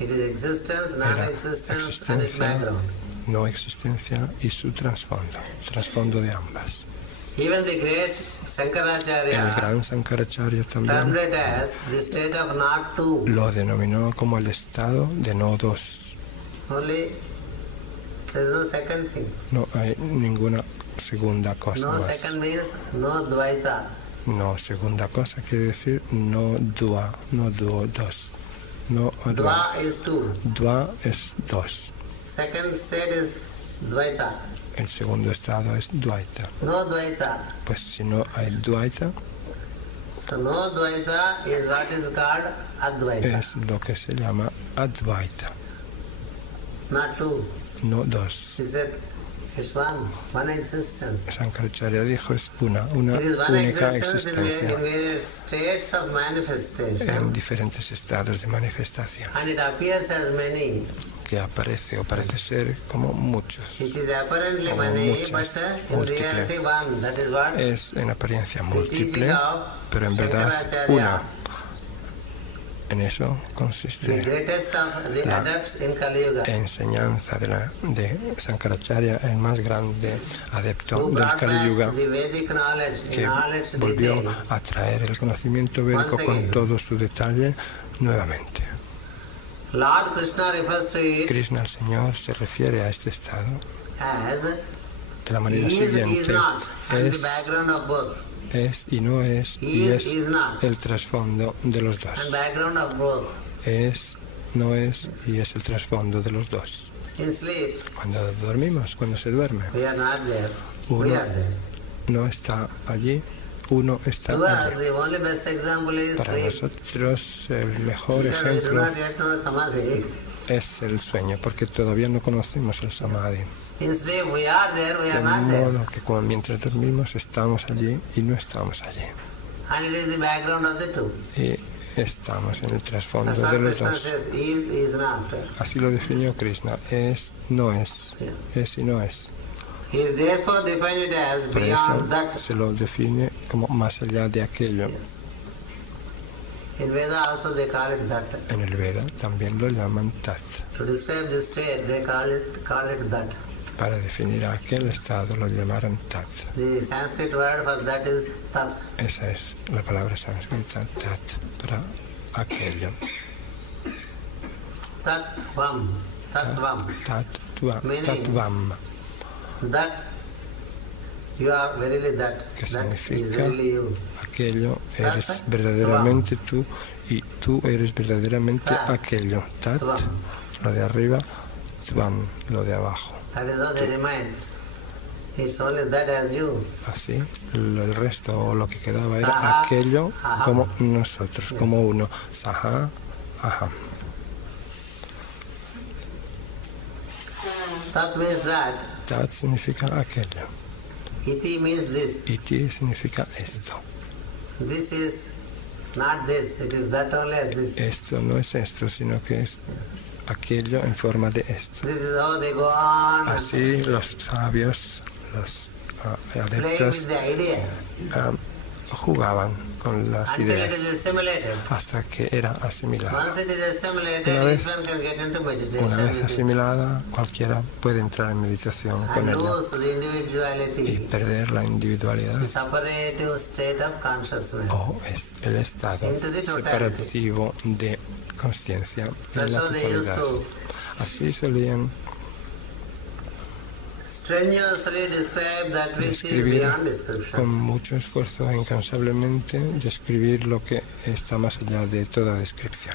It is existence, Era non-existence, and its existencia, background. no existencia y su trasfondo de ambas. Even the great El Shankaracharya gran Sankaracharya también termed it as the state of not two. lo denominó como el estado de no dos. Only there is no second thing. No hay ninguna segunda cosa No más. second means no dvaita. No, segunda cosa quiere decir no dua, dos. No dua. Dva is two. Dua es dos. Second state is dvaita. El segundo estado es dvaita. No dvaita. Pues si no hay dvaita, So no dvaita is what is called advaita. es lo que se llama advaita. Not two. No dos. He said it's one existence. Sankaracharya dijo es una única Existence in existencia various states of manifestation. en diferentes estados de manifestación And it appears as many. que aparece o parece ser como muchos. It is apparently Como many, muchas, but in múltiple. reality one. That is what Es en apariencia the teaching múltiple, of pero en verdad Shankaracharya, una. En eso the consiste greatest of the La adepts in Kali Yuga, enseñanza de Sankaracharya, el más grande adepto who del brought Kali back Yuga, the Vedic knowledge que in all its volvió detail. a traer el conocimiento védico Once con again. todo su detalle nuevamente. Lord Krishna refers to it Krishna, el Señor, se refiere a este estado as de la manera is siguiente. not, and the Es, background of both. es y no es, y Is es not, el trasfondo de los and dos. background of both. Es, no es y es el trasfondo de los dos. In sleep, Cuando dormimos, cuando se duerme, we are not there. Uno. We are there. no está allí, uno está To us, allí. the only best example is Para sleep. nosotros el mejor Because we do ejemplo not yet know Samadhi. es el sueño, porque todavía no conocemos el samadhi. In sleep we are there, we De are not there. modo que mientras dormimos estamos allí y no estamos allí. And it is the background of the two. Y estamos en el trasfondo That's de what los Krishna dos. says, is not. Así lo definió Krishna. Es, no es. Es y no es. He is therefore defined it as Por beyond eso that. se lo define como más allá de aquello. In Veda also they call it that. En el Veda también lo llaman Tat. To describe this state, they call it that. Para definir aquel estado lo llamaron Tat. The Sanskrit word for that is tat. Esa es la palabra sánscrita Tat, para aquello. Tatvam. Tatvam. Tatvam. That you are verily that. Que That is significa verily you. aquello eres verdaderamente tú y tú eres verdaderamente aquello. Tat, lo de arriba, Tvam, lo de abajo. That is how they remind. It's only that as you. Así, el resto o lo que quedaba era Saha, aquello aham. como nosotros, como uno. Saha, aham. Tat means that. Tat significa aquello. Iti means this. Iti significa esto. This is not this. It is that only as this. Esto no es esto, sino que es aquello en forma de esto. This is how they go on Así los sabios, los playing adeptos, with the idea jugaban con las until it ideas is assimilated. hasta que era asimilada. Once it is assimilated, Una vez- each one can get into Una vez meditation asimilada, cualquiera puede entrar en meditación con and ella lose the y individuality, perder la individualidad the separative state of consciousness. o el estado separativo de conciencia en la That's how they used totalidad. to Así solían strenuously describe that which is describir beyond con description. mucho esfuerzo e incansablemente describir lo que está más allá de toda descripción.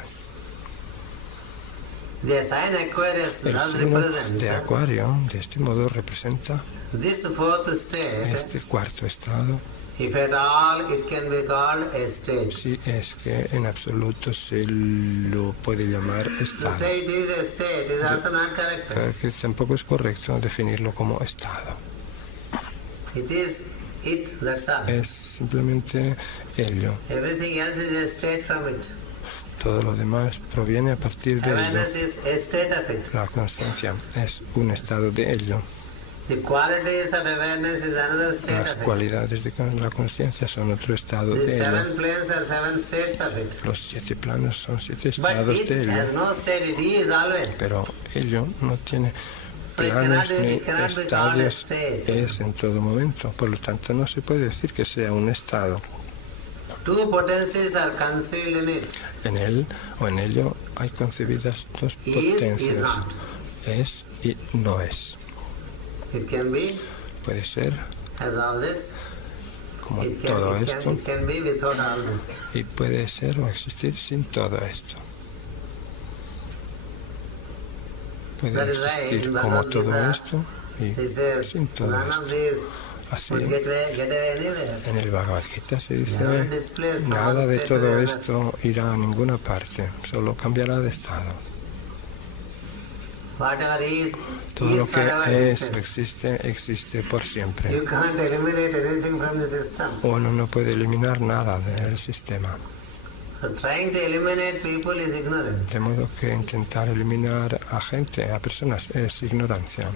The sign Aquarius El does signo represent de Acuario, de este modo, representa this fourth state. este cuarto estado, If at all it can be called a state. si es que en absoluto se lo puede llamar To estado. say it is a state is also not correct. Pero que tampoco es correcto definirlo como estado. It is it, that's all. Es simplemente ello. Everything else is a state from it. Todo lo demás proviene a partir de ello. Awareness is a state of it. La conciencia es un estado de ello. The qualities of awareness is another state Las of it. cualidades de la conciencia son otro estado The de ello. seven planes are seven states of it. Los 7 planos son 7 But estados it de ello. has no state, it is always. Pero ello no tiene So it planos cannot be- ni it cannot be called a estadios, state. es en todo momento. Por lo tanto, no se puede decir que sea un estado. Two potencies are concealed in it. En él o en ello hay concebidas dos Is potencias. not. Es y no es. It can be Puede ser as all this. como It todo can, esto it can be without all this. y puede ser o existir sin todo esto. Puede That is right. existir None como of todo these are- esto y He says, sin todo none of esto. these Así, would get away anywhere. en el Bhagavad Gita se dice, Never displaced from nada one de state to todo the other. esto irá a ninguna parte, solo cambiará de estado. Whatever is Todo lo forever que es exists. existe por siempre. You can't eliminate anything from the system. Uno no puede eliminar nada del sistema. So trying to eliminate people is ignorance. De modo que intentar eliminar a gente, a personas, es ignorancia.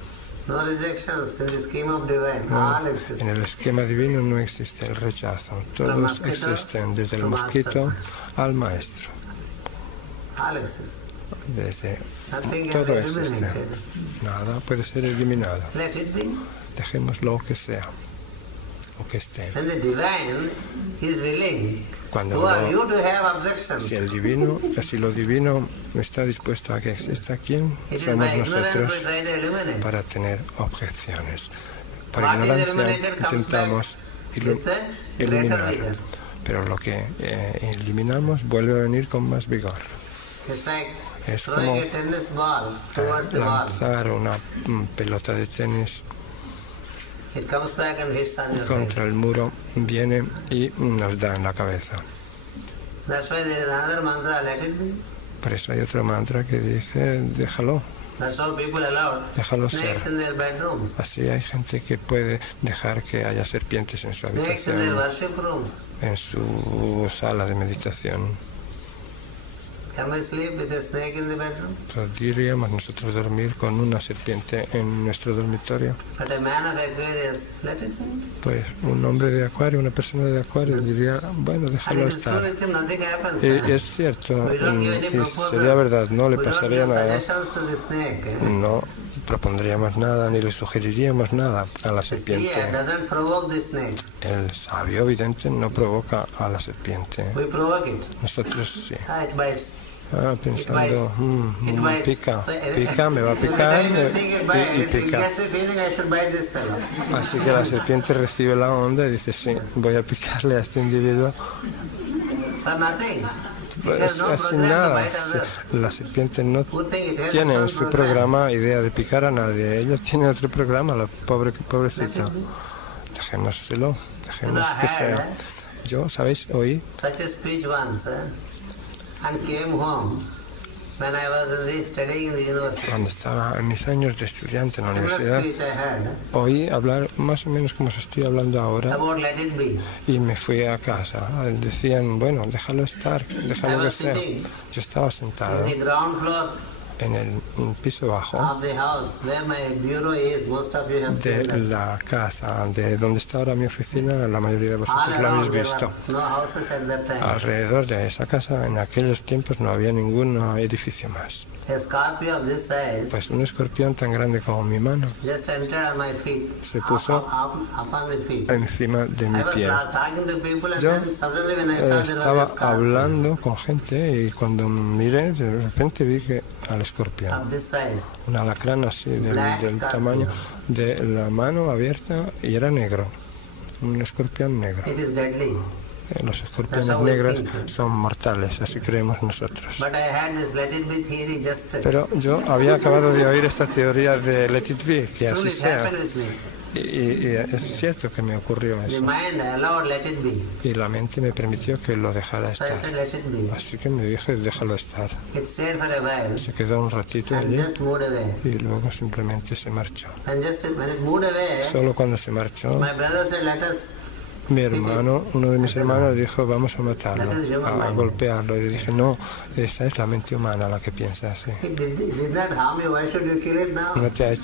No rejections in the scheme of divine. All exist. En el esquema divino no existe el rechazo. Todos mosquito existen, desde el to mosquito master. al maestro. All exist. Desde Nothing can todo be existe. eliminated. Nada puede ser eliminado. Let it be. Dejémoslo que sea, o que esté. And the divine is willing. Cuando Who are no- you to have objections? Si lo divino está dispuesto a que exista, ¿quién It is somos by ignorance nosotros we try to eliminate. para tener objeciones? Por What is ignorancia eliminated comes intentamos back with the greater eliminar, vigor. pero lo que eliminamos vuelve a venir con más vigor. It's like Es throwing como a tennis ball towards the ball. lanzar una pelota de tenis it comes back and hits on your contra face. el muro, viene y nos da en la cabeza. That's why there is another mantra, let it be. Por eso hay otro mantra que dice, déjalo, That's all people allowed. déjalo Snakes ser. in their bedrooms. Así hay gente que puede dejar que haya serpientes en su Snakes in their habitación, worship rooms. en su sala de meditación. Can we sleep with a snake in the bedroom? ¿Podríamos nosotros dormir con una serpiente en nuestro dormitorio? But a man of Aquarius, let it be. Pues un hombre de Acuario, una persona de Acuario diría, bueno, And déjalo it is true estar. with him, nothing happens. Y es cierto, We don't give any y proposals. sería verdad, no le We don't pasaría give nada, suggestions to the snake. no propondríamos nada ni le sugeriríamos nada a la The seer serpiente. doesn't provoke the snake. El sabio evidente no provoca a la serpiente. We provoke it. Nosotros sí. Ah, it bites. Pensando, It bites. pica, So, pica, me va a every picar time you think it bites, y it pica. gets the feeling I should bite this fellow. Así que la serpiente recibe la onda y dice, sí, voy a picarle a este individuo. For nothing. It Pues has no así program to nada. bite others. La serpiente no Good thing it has tiene its en own su program. programa idea de picar a nadie. Ella tiene otro programa, la pobrecita. Dejémoselo, dejemos que sea. Yo, ¿sabéis? Oí Such a speech once, and came home when I was studying in the university. cuando estaba en mis años de estudiante en la Similar universidad, speech I heard oí hablar más o menos como os estoy hablando ahora about let it be. y me fui a casa. Decían, bueno, déjalo estar, déjalo que sea. Yo estaba sentado In the ground floor en el piso bajo of the house where my bureau is, most of you have de seen that. la casa, de donde está ahora mi oficina, la mayoría de All vosotros la habéis around there visto. were no houses at that time. Alrededor de esa casa, en aquellos tiempos no había ningún edificio más. A scorpio of this size Pues un escorpión tan grande como mi mano just entered on my feet, se puso up on the feet. encima de mi I was pie. talking to people and Yo then suddenly when I saw there was a estaba scorpio hablando con gente y cuando miré, de repente vi que al escorpión, of this size, un alacrán así del tamaño de la mano abierta y era negro, un escorpión negro. it is deadly. Los escorpiones negros son mortales, así creemos nosotros. But I had this let it be theory just Pero yo había acabado de oír esta teoría de let it be, que así truly it sea. happened with me. Y es cierto que me ocurrió The eso. mind allowed let it be. Y la mente me permitió que lo dejara So I estar. said let it be. Así que me dije, déjalo estar. It stayed for a while Se quedó un ratito and allí just moved away. y luego simplemente se marchó. And just when it moved away, Solo cuando se marchó, my brother said let us. mi hermano, uno de mis hermanos dijo, vamos a matarlo, a golpearlo. Y dije, no, esa es la mente humana la que piensa así. It did not harm you. Why should you kill it now?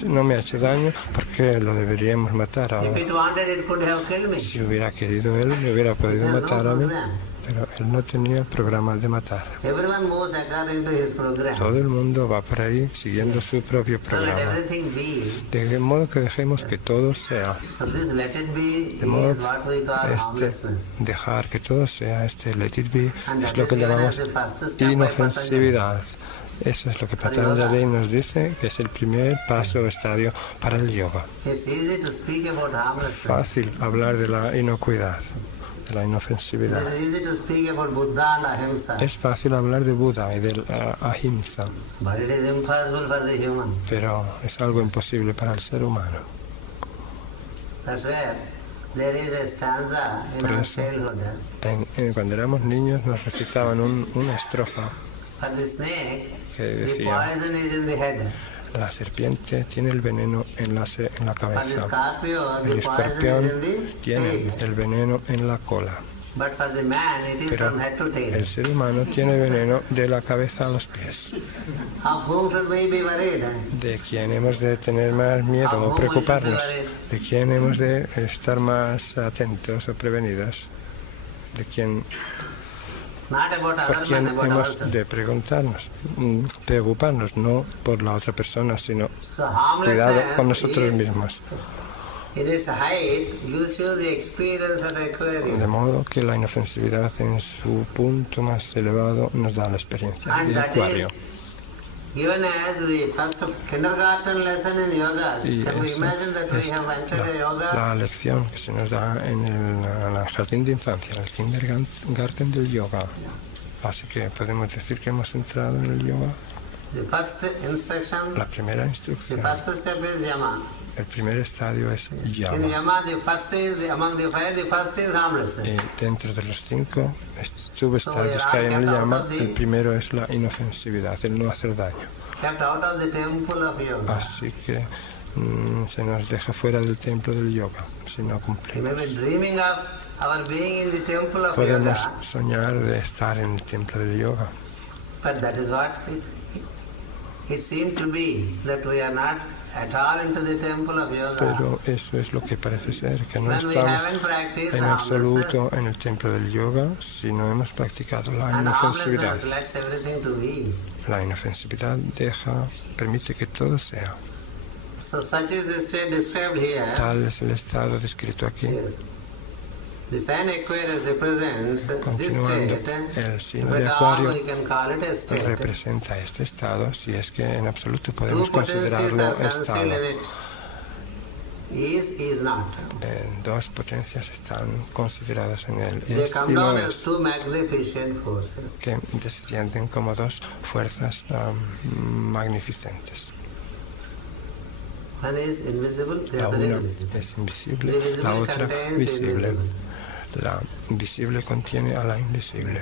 No me ha hecho daño, porque lo deberíamos matar If ahora. it wanted, it could have killed me. Si hubiera querido él, me hubiera podido There's no matar a mí, program. pero él no tenía el programa de matar. Everyone moves according to his program. Todo el mundo va por ahí siguiendo su propio So let programa. everything be. De modo que dejemos que todo sea. So this let it be De modo is what we call este, harmlessness. dejar que todo sea, let it be, And es that lo is que given llamamos as the first step by inofensividad. Eso es lo que Patanjali nos dice, que es el primer paso o estadio para el yoga. It's easy to speak about harmlessness. Fácil hablar de la inocuidad, de la inofensividad. It's easy to speak about Buddha and Ahimsa. Es fácil hablar de Buda y del ahimsa, But it is impossible for the human. pero es algo imposible para el ser humano. That's where there is a stanza in Por our eso, childhood. Cuando éramos niños nos recitaban una estrofa For the snake, que the decía, poison is in the head. la serpiente tiene el veneno en la For the cabeza, scorpio, el the poison is escorpión in the tiene tail. el veneno en la cola, But for the man, it is pero from head to tail. el ser humano tiene veneno de la cabeza a los pies. Of whom should we be worried? ¿De quién hemos de tener más miedo o preocuparnos? ¿De quién hemos de estar más atentos o prevenidos? ¿De quién, Not about por other quién men, about hemos ourselves. de preocuparnos? No por la otra persona, sino So cuidado con harmlessness nosotros is, mismos. in its height, gives you the experience of Aquarius. De modo que la inofensividad en su punto más elevado nos da la experiencia And de that Acuario. is given as the first kindergarten lesson in yoga. Y Can we esa imagine that we es have entered a yoga? la lección que se nos da en el jardín de infancia, en el kindergarten del yoga. Así que podemos decir que hemos entrado en el yoga. The first instruction, La primera the instrucción, first step is yama. El primer estadio es In Yama. Yama, among the five, the first is harmlessness. Y dentro de los 5 subestadios que hay en el Yama, el primero es la inofensividad, el no hacer daño. Kept out of the temple of yoga. Así que se nos deja fuera del templo del yoga si no You may cumplimos. be dreaming of our being in the temple of Podemos yoga, soñar de estar en el templo del yoga, but that is what it seems to be, that we are not at all into the temple of yoga. pero eso es lo que parece ser, que no When we estamos haven't practiced en harmlessness, absoluto en el templo del yoga si no hemos practicado la and inofensividad. harmlessness lets everything to be. La inofensividad permite que todo sea. So such is the state described here. Tal es el estado descrito aquí. Yes. The sign Aquarius represents this Continuando, state. el signo If de at all Acuario we can call it a state. representa este estado, si es que en absoluto Two podemos potencies considerarlo are concealed estado. in it. Is not. Dos potencias están consideradas en él, They es come y no down as es, two magnificent forces. que descienden como dos fuerzas magnificentes. One is invisible, the La other una is visible. es invisible, The visible la otra contains the visible. invisible. La invisible contiene a la invisible.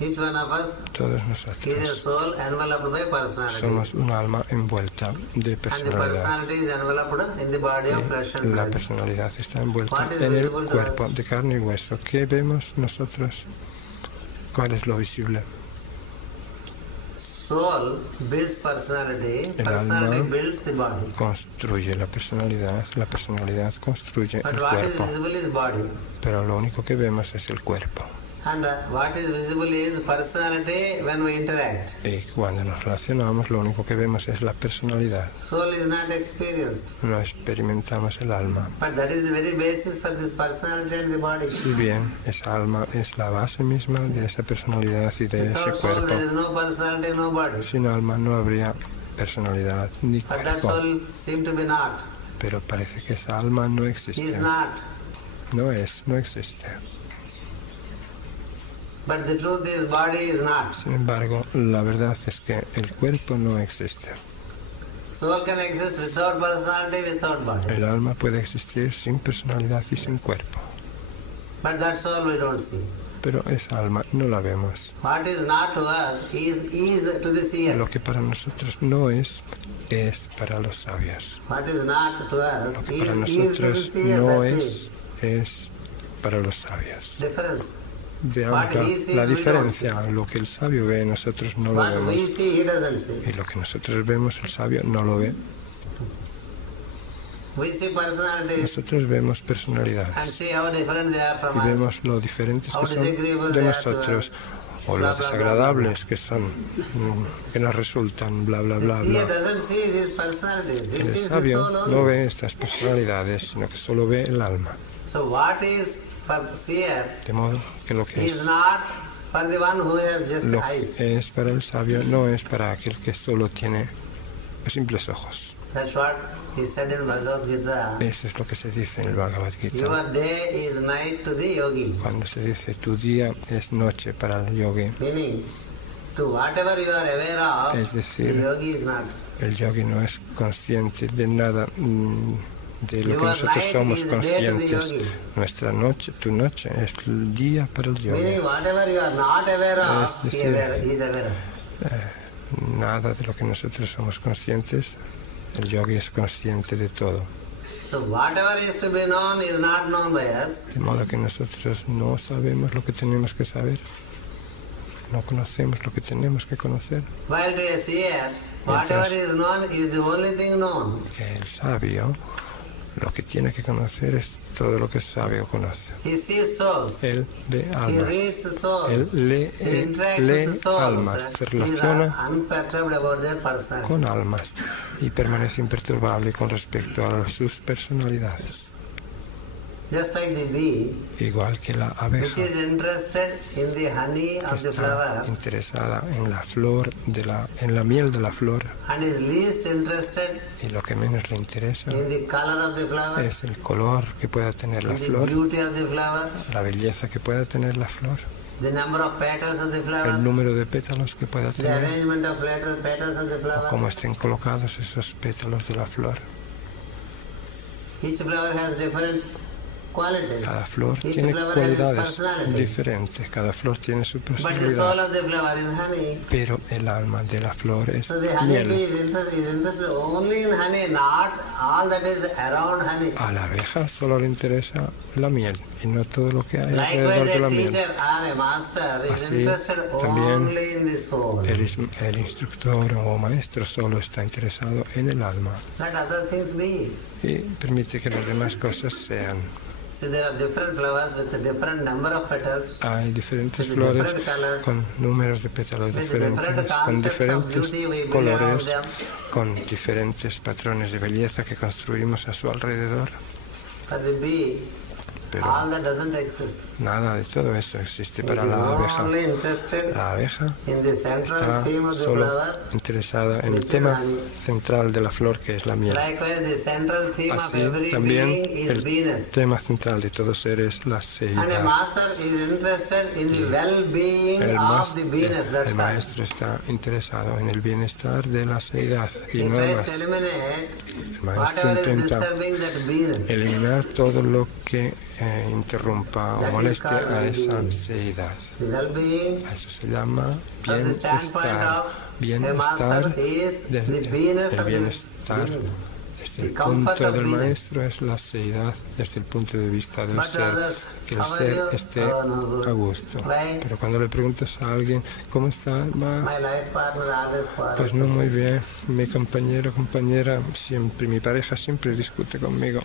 Each one of us Todos is a nosotros soul enveloped by personality. somos un alma envuelta de And the personalidad. personality is enveloped in the body of flesh and La blood. personalidad está envuelta What is en el visible to cuerpo us? de carne y hueso. ¿Qué vemos nosotros? ¿Cuál es lo visible? Soul builds personality, El personality alma builds the body. Construye la personalidad construye But el what is cuerpo. visible is body. Pero lo único que vemos es el cuerpo. And what is visible is personality when we interact. Y cuando nos relacionamos, lo único que vemos es la personalidad. Soul is not experienced. No experimentamos el alma. But that is the very basis for this personality and the body. Si bien esa alma es la base misma de esa personalidad y de ese Without soul cuerpo, there is no personality, no body. sin alma no habría personalidad ni But that cuerpo. soul seems to be not. Pero parece que esa alma no He existe. is not. No existe. But the truth is body is not. Sin embargo, la verdad es que el cuerpo no existe. Soul can exist without personality, without body. El alma puede existir sin personalidad y sin cuerpo. But that soul we don't see. Pero esa alma no la vemos. What is not to us is to the seer. Lo que para nosotros no es para los sabios. What is not to us Lo que para is to the nosotros seer. no That's es para los sabios. the difference. Veamos la diferencia. Lo que el sabio ve, nosotros no lo What vemos. we see, he doesn't see. Y lo que nosotros vemos, el sabio no lo ve. We see personalities Nosotros vemos and personalidades see how different they are y from us. vemos lo diferentes How que son disagreeable de they are to nosotros us. o Bla, los bla, bla, desagradables que son, que nos resultan, bla, bla, bla, The seer bla. doesn't see these personalities. He El sees the sabio soul only. no ve estas personalidades, sino que solo ve el alma. So what is for seer De modo que lo que is es, not for the one who has just lo eyes. que es para el sabio no es para aquel que solo tiene simples ojos. That's what he said in Bhagavad Gita. Eso es lo que se dice en el Bhagavad Gita. Your day is night to the yogi. Cuando se dice tu día es noche para el yogi, Meaning, to whatever you are aware of, Es decir, the yogi is not. el yogi no es consciente de nada de lo que Your nosotros night somos is the day to the conscientes. yogi. Nuestra noche, tu noche es el día para el yogi. Meaning, whatever you are not aware of, Es decir, he is aware of. Nada de lo que nosotros somos conscientes, el yogi es consciente de todo. So whatever is to be known is not known by us. De modo que nosotros no sabemos lo que tenemos que saber, no conocemos lo que tenemos que conocer. While to a seer, whatever is known is the only thing known. Que el sabio lo que tiene que conocer es todo lo que sabe o conoce. He sees souls. Él ve He almas. reads the souls. Él He interacts lee with the souls. almas, se He is relaciona unperturbed about their personality. con almas y permanece imperturbable con respecto a sus personalidades. Just like the bee, Igual que la which abeja, is interested in the honey que of the está flower interesada en la flor en la miel de la flor, and is least interested y lo que menos le interesa in the color of the flower, es el color que pueda tener la in the flor, beauty of the flower. la belleza que pueda tener la flor. the number of petals of the flower, el número de pétalos que pueda the tener, arrangement of petals of the o flower. cómo estén colocados esos pétalos de la flor. Each flower has different qualities. Cada flor Each tiene flower has its cualidades personality. diferentes, cada flor tiene su But the soul personalidad, of the flower is honey. pero el alma de la flor es So the honeybee miel. is interested only in honey, not all that is around honey. A la abeja solo le interesa la miel y no todo lo que hay alrededor Likewise, de la a miel. teacher or a master is Así, interested también, only in the soul. El instructor o maestro solo está interesado en el alma Let other things be. y permite que las demás cosas sean. See, there are different flowers with a different number of petals, Hay diferentes with flores different colors, con números de pétalos with different diferentes, con concepts of diferentes beauty we bring around colores, them. con diferentes patrones de belleza que construimos a su alrededor. For the bee, Pero all that doesn't exist. nada de todo eso existe It para is la abeja. only interested La abeja in the central está theme of the solo flower. interesada en el which is tema honey. central de la flor, que es la miel. Likewise, the central theme of Así every también being is el Venus. tema central de todo ser es la And a seidad. master is interested in the well-being El of the Venus. That's all. maestro está interesado en el bienestar de la seidad y He nada tries to más. eliminate El maestro whatever is intenta disturbing that Venus. eliminar todo lo que interrumpa o moleste a esa seidad. The well-being A eso se llama from the standpoint bienestar. of a Bienestar master is the desde Venus el of the bienestar. Venus. Desde The el comfort punto of del Venus. maestro es la seidad desde el punto de vista del But ser, others, que el how are ser you? esté Oh, no good. a gusto. Why? Pero cuando le preguntas a alguien cómo está, va, My life partner always quarrels. pues no muy bien. Mi compañero, compañera, siempre, mi pareja siempre discute conmigo.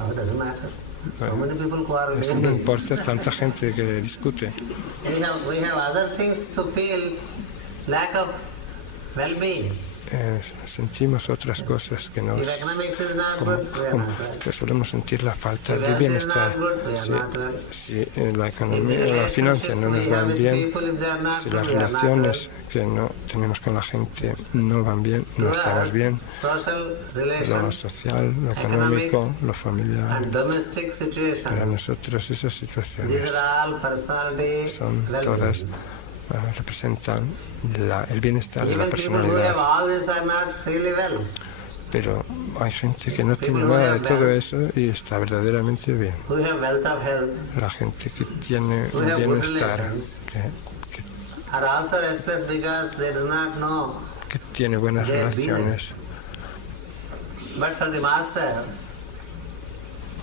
Oh, it doesn't matter. So Bueno, many people quarrel. eso no importa, tanta gente que discute. We have other things to feel lack of well-being. Sentimos otras cosas que nos, If economics is not como, good, we are como not well. que solemos sentir la falta If de health is bienestar. not good, we are Si, not well. si la If economía the o las finanzas no nos relationships we have van with bien, people, if they are not si good, las we are not relaciones que no tenemos con la gente no van bien, no well. estamos bien, Social lo relations social, lo económico, lo familiar, and domestic para situations. nosotros esas These situaciones are all personality son well-being. todas, representan el bienestar de la Even people who have personalidad. all this are not really well. Pero hay gente que no tiene People who nada de have todo that. eso y está verdaderamente bien. Who have wealth of health La gente que tiene Who have good bienestar, relations. que are also restless because they do not know. que tiene buenas They are relaciones. But for the master,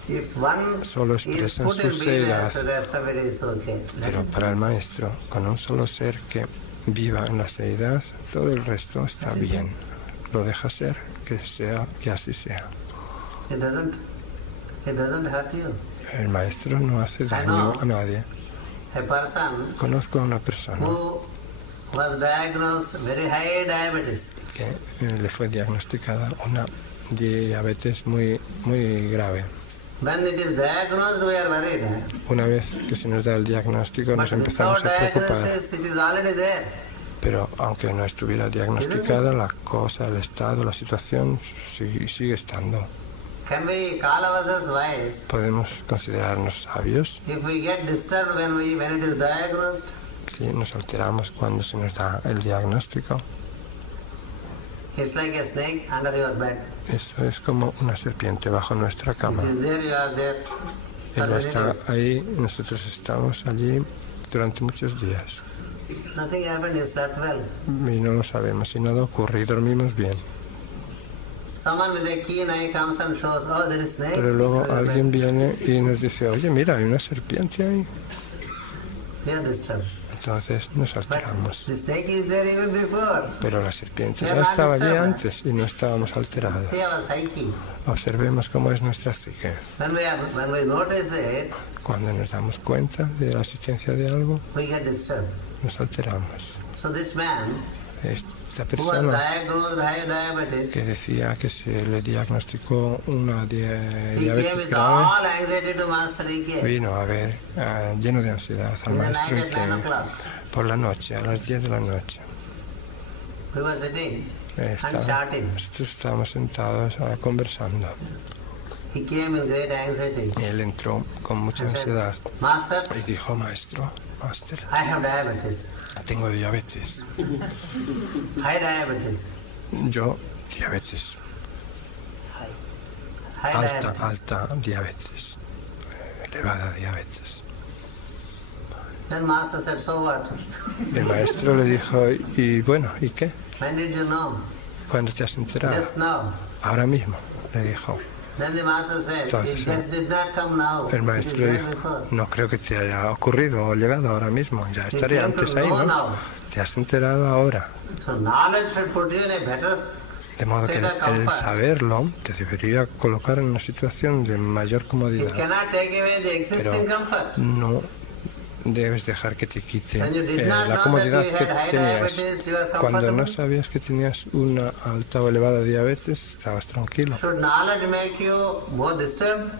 if one Solo is expresan put su in seidad. Venus, the rest of it is okay. Pero para el maestro, con un solo ser que viva en la seidad, todo el resto está bien. Lo deja ser, que así sea. It doesn't hurt you. El maestro no hace daño a nadie. A person Conozco a una persona who was diagnosed very high diabetes. que le fue diagnosticada una diabetes muy, muy grave. When it is diagnosed, we are worried. Una vez que se nos da el diagnóstico But nos without empezamos a preocupar. diagnosis, it is already there. Pero aunque no estuviera diagnosticada, la cosa, el estado, la situación sigue estando. Can we call ourselves wise Podemos considerarnos sabios if we get disturbed when it is diagnosed? si nos alteramos cuando se nos da el diagnóstico. It's like a snake under your bed. Eso es como una serpiente bajo nuestra cama. It is there, you are there. But Ella when it está is- ahí, nosotros estamos allí durante muchos días nothing happened, you slept well. y no lo sabemos y nada ocurre y dormimos bien. Someone with a keen eye comes and shows, oh, there is snake. Pero luego alguien viene y nos dice, oye, mira, hay una serpiente ahí. We are disturbed. Entonces nos But alteramos. the snake is there even before. Pero la serpiente ya estaba allí antes y no estábamos alterados. See our psyche. Observemos cómo es nuestra psique. When we notice it, Cuando nos damos cuenta de la existencia de algo, we get disturbed. nos alteramos. So this man, Esta who was persona diagnosed high diabetes, que decía que se le diagnosticó una he came diabetes with grave, all anxiety to master. He came. vino a ver lleno de ansiedad al In the maestro night y at que 9 o'clock, por la noche, a las 10 de la noche, we were sitting and nosotros estábamos sentados conversando. he came in great anxiety. Él entró con mucha ansiedad Master, y dijo, Maestro, I have diabetes. tengo diabetes. High diabetes. Yo, diabetes. High diabetes. Alta diabetes. Elevada diabetes. Then Master said, so what? El maestro le dijo, y bueno, ¿y qué? When did you know? ¿Cuándo te has enterado? Just now. Ahora mismo, le dijo. Then the Master said, Entonces, it just did not come now. El It is maestro there dijo, before. no creo que te haya ocurrido o llegado ahora mismo, ya estaría came to antes ahí, know ¿no? now. Te has enterado ahora. So knowledge should put you in a better De modo que state of el comfort. saberlo te debería colocar en una situación de mayor It comodidad. cannot take away the existing Pero comfort. no debes dejar que te quite When you did not la know comodidad that you que had high tenías. diabetes, you are Cuando no comfortable. sabías que tenías una alta o elevada diabetes, estabas tranquilo. Should knowledge make you more disturbed?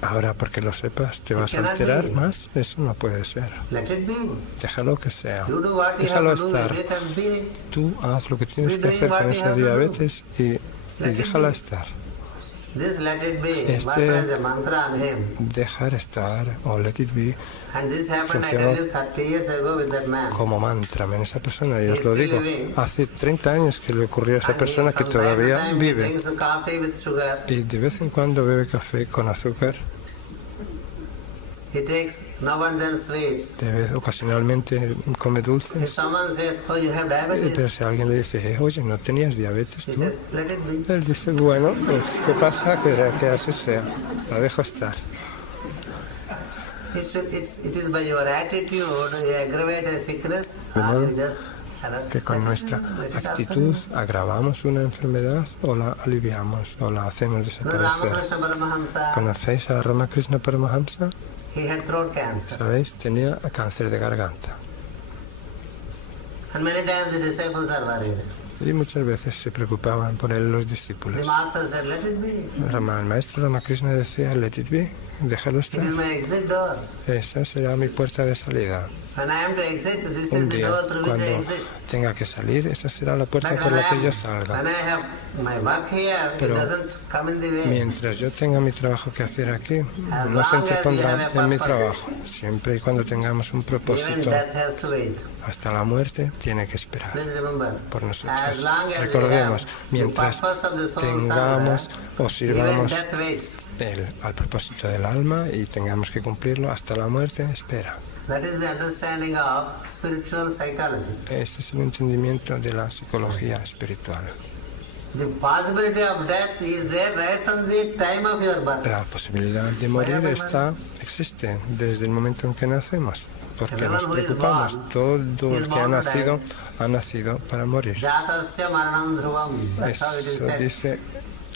Ahora, porque lo sepas, te vas a cannot alterar be. más. Eso no puede ser. Let it be. Déjalo que sea. You do what you Déjalo have to do estar. with it and be it. Tú haz lo que tienes Be que doing hacer what con you esa have to do. diabetes y Let it déjala be. estar. This let it be. Este- Mantra is a mantra on him. Dejar estar o let it be And this happened, I funcionó tell you, 30 years ago with that man. como mantra en esa persona. Y os lo He's still digo, living. hace 30 años que le ocurrió a esa And he, persona que from time to todavía time, he vive. drinks a coffee with sugar. Y de vez en cuando bebe café con azúcar. He takes now and then sweets. De vez ocasionalmente come If dulces. someone says, oh, you have Pero diabetes, si alguien le dice, oye, ¿no tenías diabetes he tú? says, let it be. Él dice, bueno, pues ¿qué pasa? Que así sea. La dejo estar. It is by your attitude you aggravate a sickness, De or modo you just cannot que con nuestra let it actitud happen. agravamos una enfermedad o la aliviamos o la hacemos desaparecer. Ramakrishna Paramahamsa, ¿Conocéis a Ramakrishna Paramahamsa? he had throat cancer. ¿Sabéis? Tenía cáncer de garganta. And many times the disciples are worried. Y muchas veces se preocupaban por él los The discípulos. master said, let it be. El maestro Ramakrishna decía, let it be, déjalo It estar. is my exit door. Esa será mi puerta de salida. When I am to exit, this Un is the día, door through which I cuando exit. tenga que salir, esa será la puerta But por when la que yo when salga. I have my work here, it Pero doesn't come in the way. Mientras yo tenga mi trabajo que hacer aquí, no se interpondrá en mi trabajo. Siempre y cuando tengamos un Even propósito, death has to wait. hasta la muerte tiene que esperar Please remember, por as nosotros. long as we Recordemos, have mientras the purpose of the soul tengamos somewhere, o even sirvamos death waits. al propósito del alma y tengamos que cumplirlo hasta la muerte, espera. That is the understanding of spiritual psychology. Ese es el entendimiento de la psicología espiritual. The possibility of death is there right from the time of your birth. La posibilidad de morir existe desde el momento en que nacemos, porque nos preocupamos. Todo el que ha nacido para morir. Jatasya maranam dhruvam. That's how it is Eso said. dice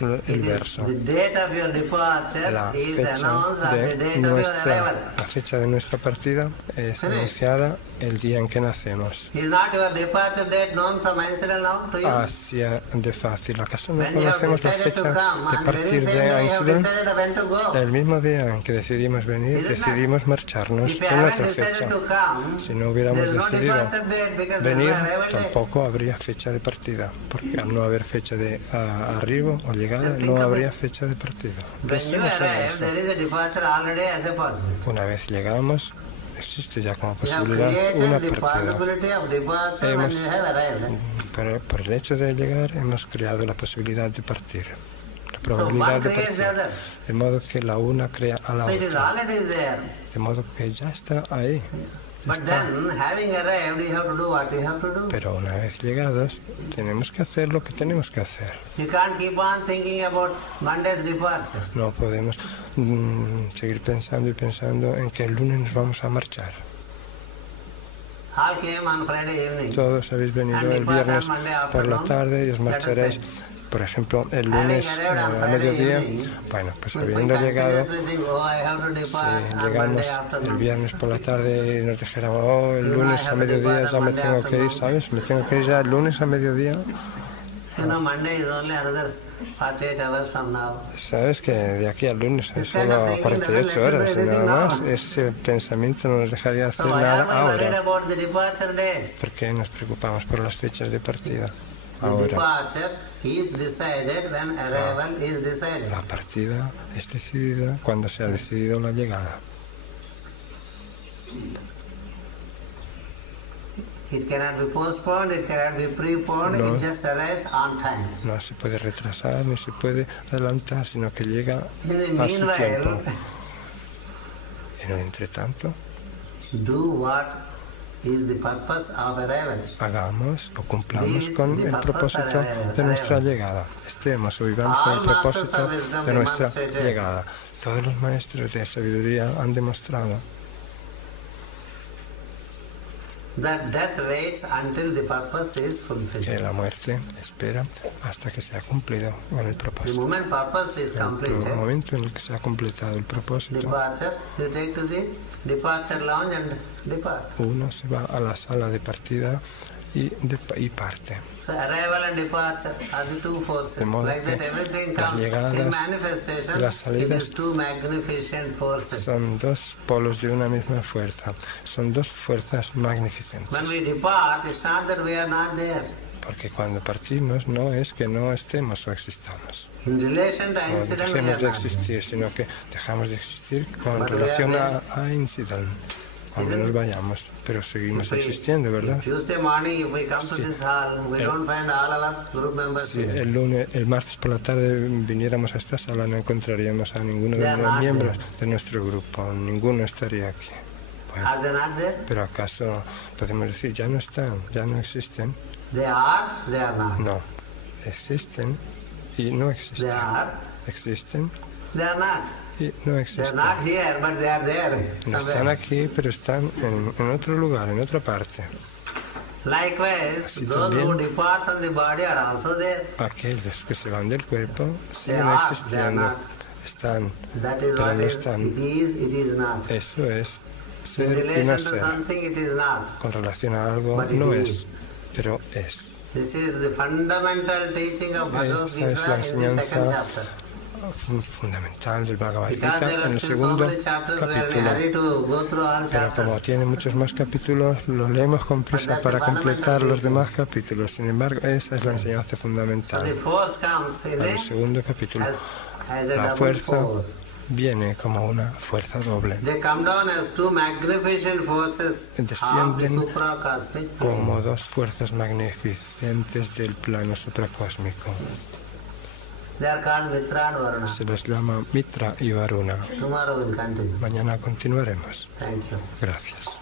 el It is verso. the date of your departure La is fecha announced at the de date of your arrival. la fecha de nuestra partida es anunciada el día en que nacemos. Is not your departure date known from Einstein now to you? Así de fácil. ¿Acaso no When you have conocemos la decided to fecha come, de on the very partir same de day you have Einstein? decided when to go. El mismo día en que decidimos venir, Is it not? decidimos marcharnos If you en haven't otra decided fecha. to come, Si no hubiéramos there is no decidido departure date because there is venir, no arrival date. tampoco habría fecha de partida, porque al no haber fecha de arribo o llegada, Just think no of habría it. fecha de partida. When you Pensemos en arrive, eso. there is a departure already as a possibility. Una vez llegamos, existe ya como You have posibilidad una created the partida. possibility of departure when Hemos- you have arrived. Por el hecho de llegar, hemos creado la posibilidad de partir. La So probabilidad one de creates the partir. other. De modo que la una crea a la So it is otra. already there. De modo que ya está ahí. Ya But está. then, having arrived, you have to do what you have to do. Pero una vez llegados, tenemos que hacer lo que tenemos que hacer. You can't keep on thinking about Monday's departure. No podemos seguir pensando y pensando en que el lunes nos vamos a marchar. All came on Friday evening. Todos habéis venido And el depart viernes on Monday por la afternoon. tarde y os Let us marcharéis, say. por ejemplo, el lunes a mediodía. Bueno, pues habiendo llegado, si llegamos el viernes por la tarde y nos dijéramos, oh, el lunes a mediodía ya me tengo que ir, ¿sabes? Me tengo que ir ya el lunes a mediodía. You know, Monday is only another 48 hours from now. Sabes que de aquí al lunes es solo 48 horas y nada más. Ese pensamiento no nos dejaría hacer So why nada am I worried ahora. about the departure dates? ¿Por qué nos preocupamos por las fechas de partida The ahora? departure La partida es decidida cuando se ha decidido la llegada. It cannot be postponed, it cannot be preponed, No. it just arrives on time. No se puede retrasar ni se puede adelantar, sino que llega In the a su tiempo. meanwhile, En el entretanto, do what is the purpose of arrival. hagamos o cumplamos con el propósito de nuestra llegada. Estemos o vivamos con el propósito de nuestra llegada. Todos los maestros de sabiduría han demostrado That death waits until the purpose is fulfilled. que la muerte espera hasta que se ha cumplido con el The propósito. moment purpose is El completed, momento en el que se ha completado el propósito, departure, you take to the departure lounge and depart. uno se va a la sala de partida y parte. So arrival and departure are the two forces. De modo Like that que everything las comes llegadas in y manifestation, las it salidas is two magnificent forces. son dos polos de una misma fuerza, son dos fuerzas magnificentes. When we depart, it's not that we are not there. Porque cuando partimos no es que no estemos o existamos, In relation to o incident, we dejemos are de not there. existir, sino que dejamos de existir con But we relación are a incident, cuando nos vayamos, pero seguimos existiendo, ¿verdad? Tuesday morning, if we come to Sí. this hall, we don't find all our group members Si here. el martes por la tarde viniéramos a esta sala no encontraríamos a ninguno de They are los not miembros there. de nuestro grupo, ninguno estaría aquí. Bueno, Are they not there? pero ¿acaso podemos decir ya no están, ya no existen? They are not. No, existen y no They existen. are, Existen they are not. y no They are existen. not here, but they are there. No están somewhere. aquí, pero están en otro lugar, en otra parte. Likewise, Así those who también. depart from the body are also there. Aquellos que se van del cuerpo siguen are, existiendo. they are Están, That is pero what no is, están. it is not. Eso es In ser y no relation to ser. something, it is not. Con relación a algo But it no is. es, pero es. This is the fundamental teaching of Bhagavad Esa es Gita la in the second enseñanza chapter. fundamental del Bhagavad Because Gita there en are el still so segundo many chapters where we capítulo. hurry to go through all Pero como chapters. tiene muchos más capítulos, lo leemos con prisa para completar los demás capítulos. Sin embargo, esa es la enseñanza So the fundamental. force comes in En el it segundo capítulo, as a la double fuerza force. viene como una fuerza doble. They come down as two magnificent forces of the Descienden supracosmic como plane. dos fuerzas magnificentes del plano supracósmico. They are called Mitra and Varuna. Se les llama Mitra y Varuna. Tomorrow we'll continue. Mañana continuaremos. Thank you. Gracias.